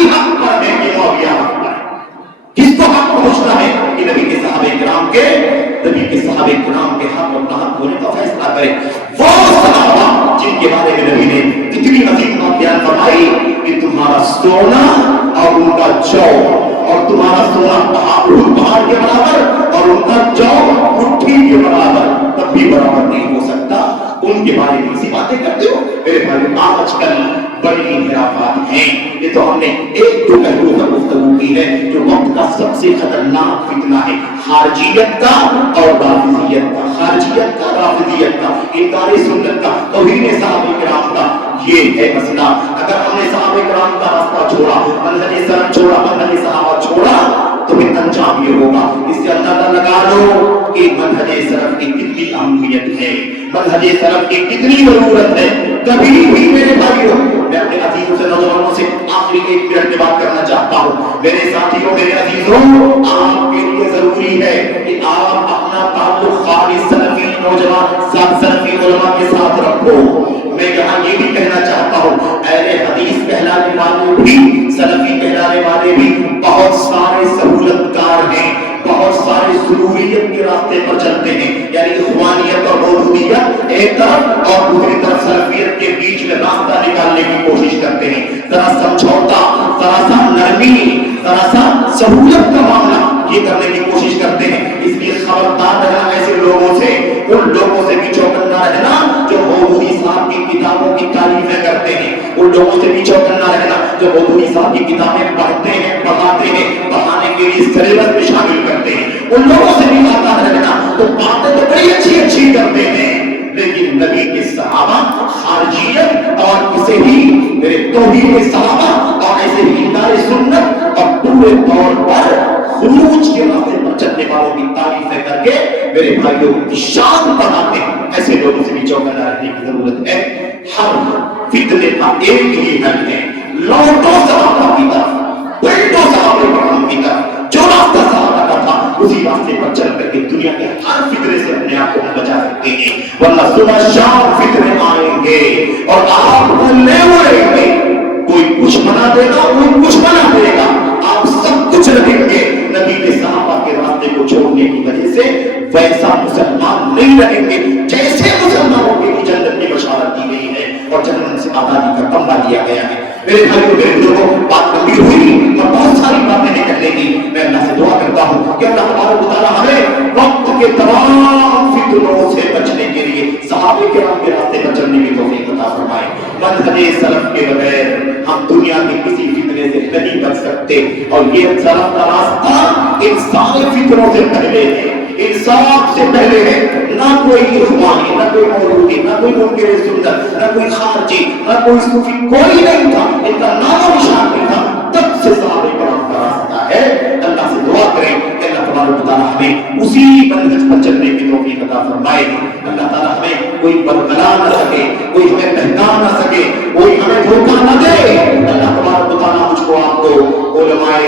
علی حق پر ہے کہ معاویہ حق پر ہے. کس کو حق پہنچتا ہے کہ نبی کے صحابہ کرام کے حق اپنا حق ہونے کا فیصلہ کرے. وہ صحابہ جن کے بارے میں نبی نے اتنی عظیم بات بیان فرمائی کہ تمہارا سونا اور ان کا جو، اور تمہارا سونا پہاڑ کے برابر اور ان کا جو مٹھی کے برابر تب بھی برابر نہیں ہو سکتا. ان کے بارے میں اسی باتیں کرتے ہو میرے بھائی. آج کل بڑی انحرافات ہیں. یہ تو ہم نے ایک دو پہلو پر گفتگو کی ہے جو وقت کا سب سے خطرناک فتنہ ہے، خارجیت کا اور رافضیت کا. خارجیت کا، رافضیت کا، انکار سنت کا، توہین صحابہ کرام کا. یہ ہے مسئلہ. اگر ہم نے صحابہ کرام کا راستہ چھوڑا، منہج سلف چھوڑا، منہج صحابہ چھوڑا تو پھر انجام یہ ہوگا. اس سے اندازہ لگا لو کہ منہج سلف کی کتنی اہمیت ہے، منہج سلف کی کتنی ضرورت ہے. کبھی بھی میرے بھائیوں، میں اپنے عزیزوں سے، نوجوانوں سے آخری 1 منٹ میں بات کرنا چاہتا ہوں. میرے ساتھیوں، میرے عزیزوں، آپ کے لیے ضروری ہے کہ آپ اپنا تعلق خالص سلفی نوجوان سلفی علماء کے ساتھ رکھو. میں یہاں یہ بھی کہنا چاہتا ہوں، اہل حدیث کہلانے والے بھی، سلفی کہلانے والے بھی بہت سارے سہولت کار ہیں، بہت سارے ضروریت کے راستے پر چلتے ہیں. یعنی اخوانیت اور مودودیت ایک طرف اور دوسری طرف سلفیت کے بیچ میں راستہ نکالنے کی کوشش کرتے ہیں. ذرا سمجھوتا، ذرا سا نرمی، ذرا سا سہولت کا معاملہ یہ کرنے کی کوشش کرتے ہیں. اس لیے خبردار رہنا ایسے لوگوں سے، ان لوگوں سے بھی چوکنا رہنا جو مودودی صاحب کی کتابوں کی تعریفیں کرتے ہیں. ان لوگوں سے بھی چوکنا رہنا جو مودودی صاحب کی کتابیں پڑھتے ہیں، پڑھاتے ہیں، پڑھانے کے لیے سلیبس میں شامل کرتے ہیں. ان لوگوں سے بھی آگاہ رہنا. تو باتیں تو بڑی اچھی اچھی کرتے ہیں لیکن نبی کے صحابہ خارجیت اور اسے ہی میرے توہین صحابہ اور ایسے ہی انکار سنت اور پورے طور پر خروج کے راستے پر چلنے والوں کی تعریفیں کر کے میرے بھائیوں کی شان بڑھاتے ہیں. ایسے لوگوں سے بھی چوکنا رہنے کی ضرورت ہے. ہر فتنے کا ایک ہی حل ہے، لوٹو صحابہ کی طرف، پلٹو صحابہ کرام کی طرف. جو راستہ صحابہ کا تھا اسی راستے پر چل کر کے دنیا کے ہر فطرے سے اپنے آپ کو بچا سکتے ہیں. ورنہ صبح شام فطرے آئیں گے اور آپ بھولنے رہیں گے. کوئی کچھ بنا دے گا، کوئی کچھ بنا دے گا، آپ سب کچھ رہیں گے. نبی کے صحابہ کے راستے کو چھوڑنے کی وجہ سے ویسا مسلمان نہیں رہیں گے جیسے مسلمانوں کے لیے جنت کی بشارت دی گئی ہے اور جنت سے آزادی کا تمغہ دیا گیا ہے. میرے بھائیوں، میرے بزرگوں، بات لمبی ہوئی اور بہت ساری باتیں نکلنے کی. میں اللہ سے دعا کرتا ہوں کہ اللہ تبارک و تعالی ہمیں وقت کے تمام فتنوں سے بچنے کے لیے صحابہ کرام کے راستے پر چلنے کی توفیق عطا فرمائے. منہج سلف کے بغیر ہم دنیا کے کسی فتنے سے نہیں بچ سکتے. اور یہ سلف کا راستہ ان سارے فتنوں سے پہلے ہے، انصاف سے پہلے ہے. نہ کوئی اخوانی، نہ کوئی مولودی، نہ کوئی منکر سنت، نہ کوئی خارجی، نہ کوئی صوفی، کوئی نہیں تھا. ان کا نام و نشان نہیں تھا. تب سے صحابہ کرام کا راستہ ہے. اللہ سے دعا کریں کہ اللہ تبارک و تعالی ہمیں اسی منہج پر چلنے کی توفیق عطا فرمائے. اللہ تعالی ہمیں کوئی برگلا نہ سکے، کوئی ہمیں بہکا نہ سکے، کوئی ہمیں دھوکہ نہ دے. اللہ تبارک و تعالی مجھ کو آپ کو علماء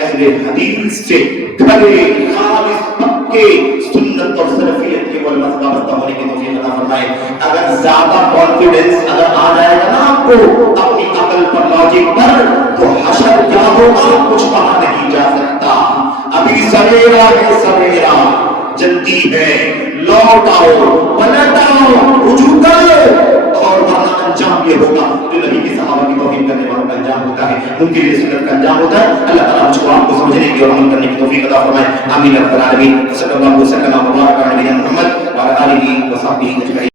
اہل حدیث سے کھڑے خالص پکے سنت اور سلفیت کے علماء سے وابستہ ہونے کی توفیق عطا فرمائے. اگر زیادہ کانفیڈنس اگر آ جائے گا نا آپ کو اپنی عقل پر، لاجک پر، تو حشر کیا ہوگا کچھ کہا نہیں جا سکتا. ابھی سویرا ہے، سویرا جلدی ہے، لوٹ آؤ، پلٹ آؤ، رجوع کرو. اور ورنہ انجام یہ ہوگا جو نبی کے صحابہ کی توہین کرنے والوں کا انجام ہوتا ہے، منکر سنت کا انجام ہوتا ہے. اللہ تعالیٰ مجھ کو آپ کو سمجھنے کی اور عمل کرنے کی توفیق عطا فرمائے. آمین رب العالمین. صلی اللہ علیہ وسلم و بارک علی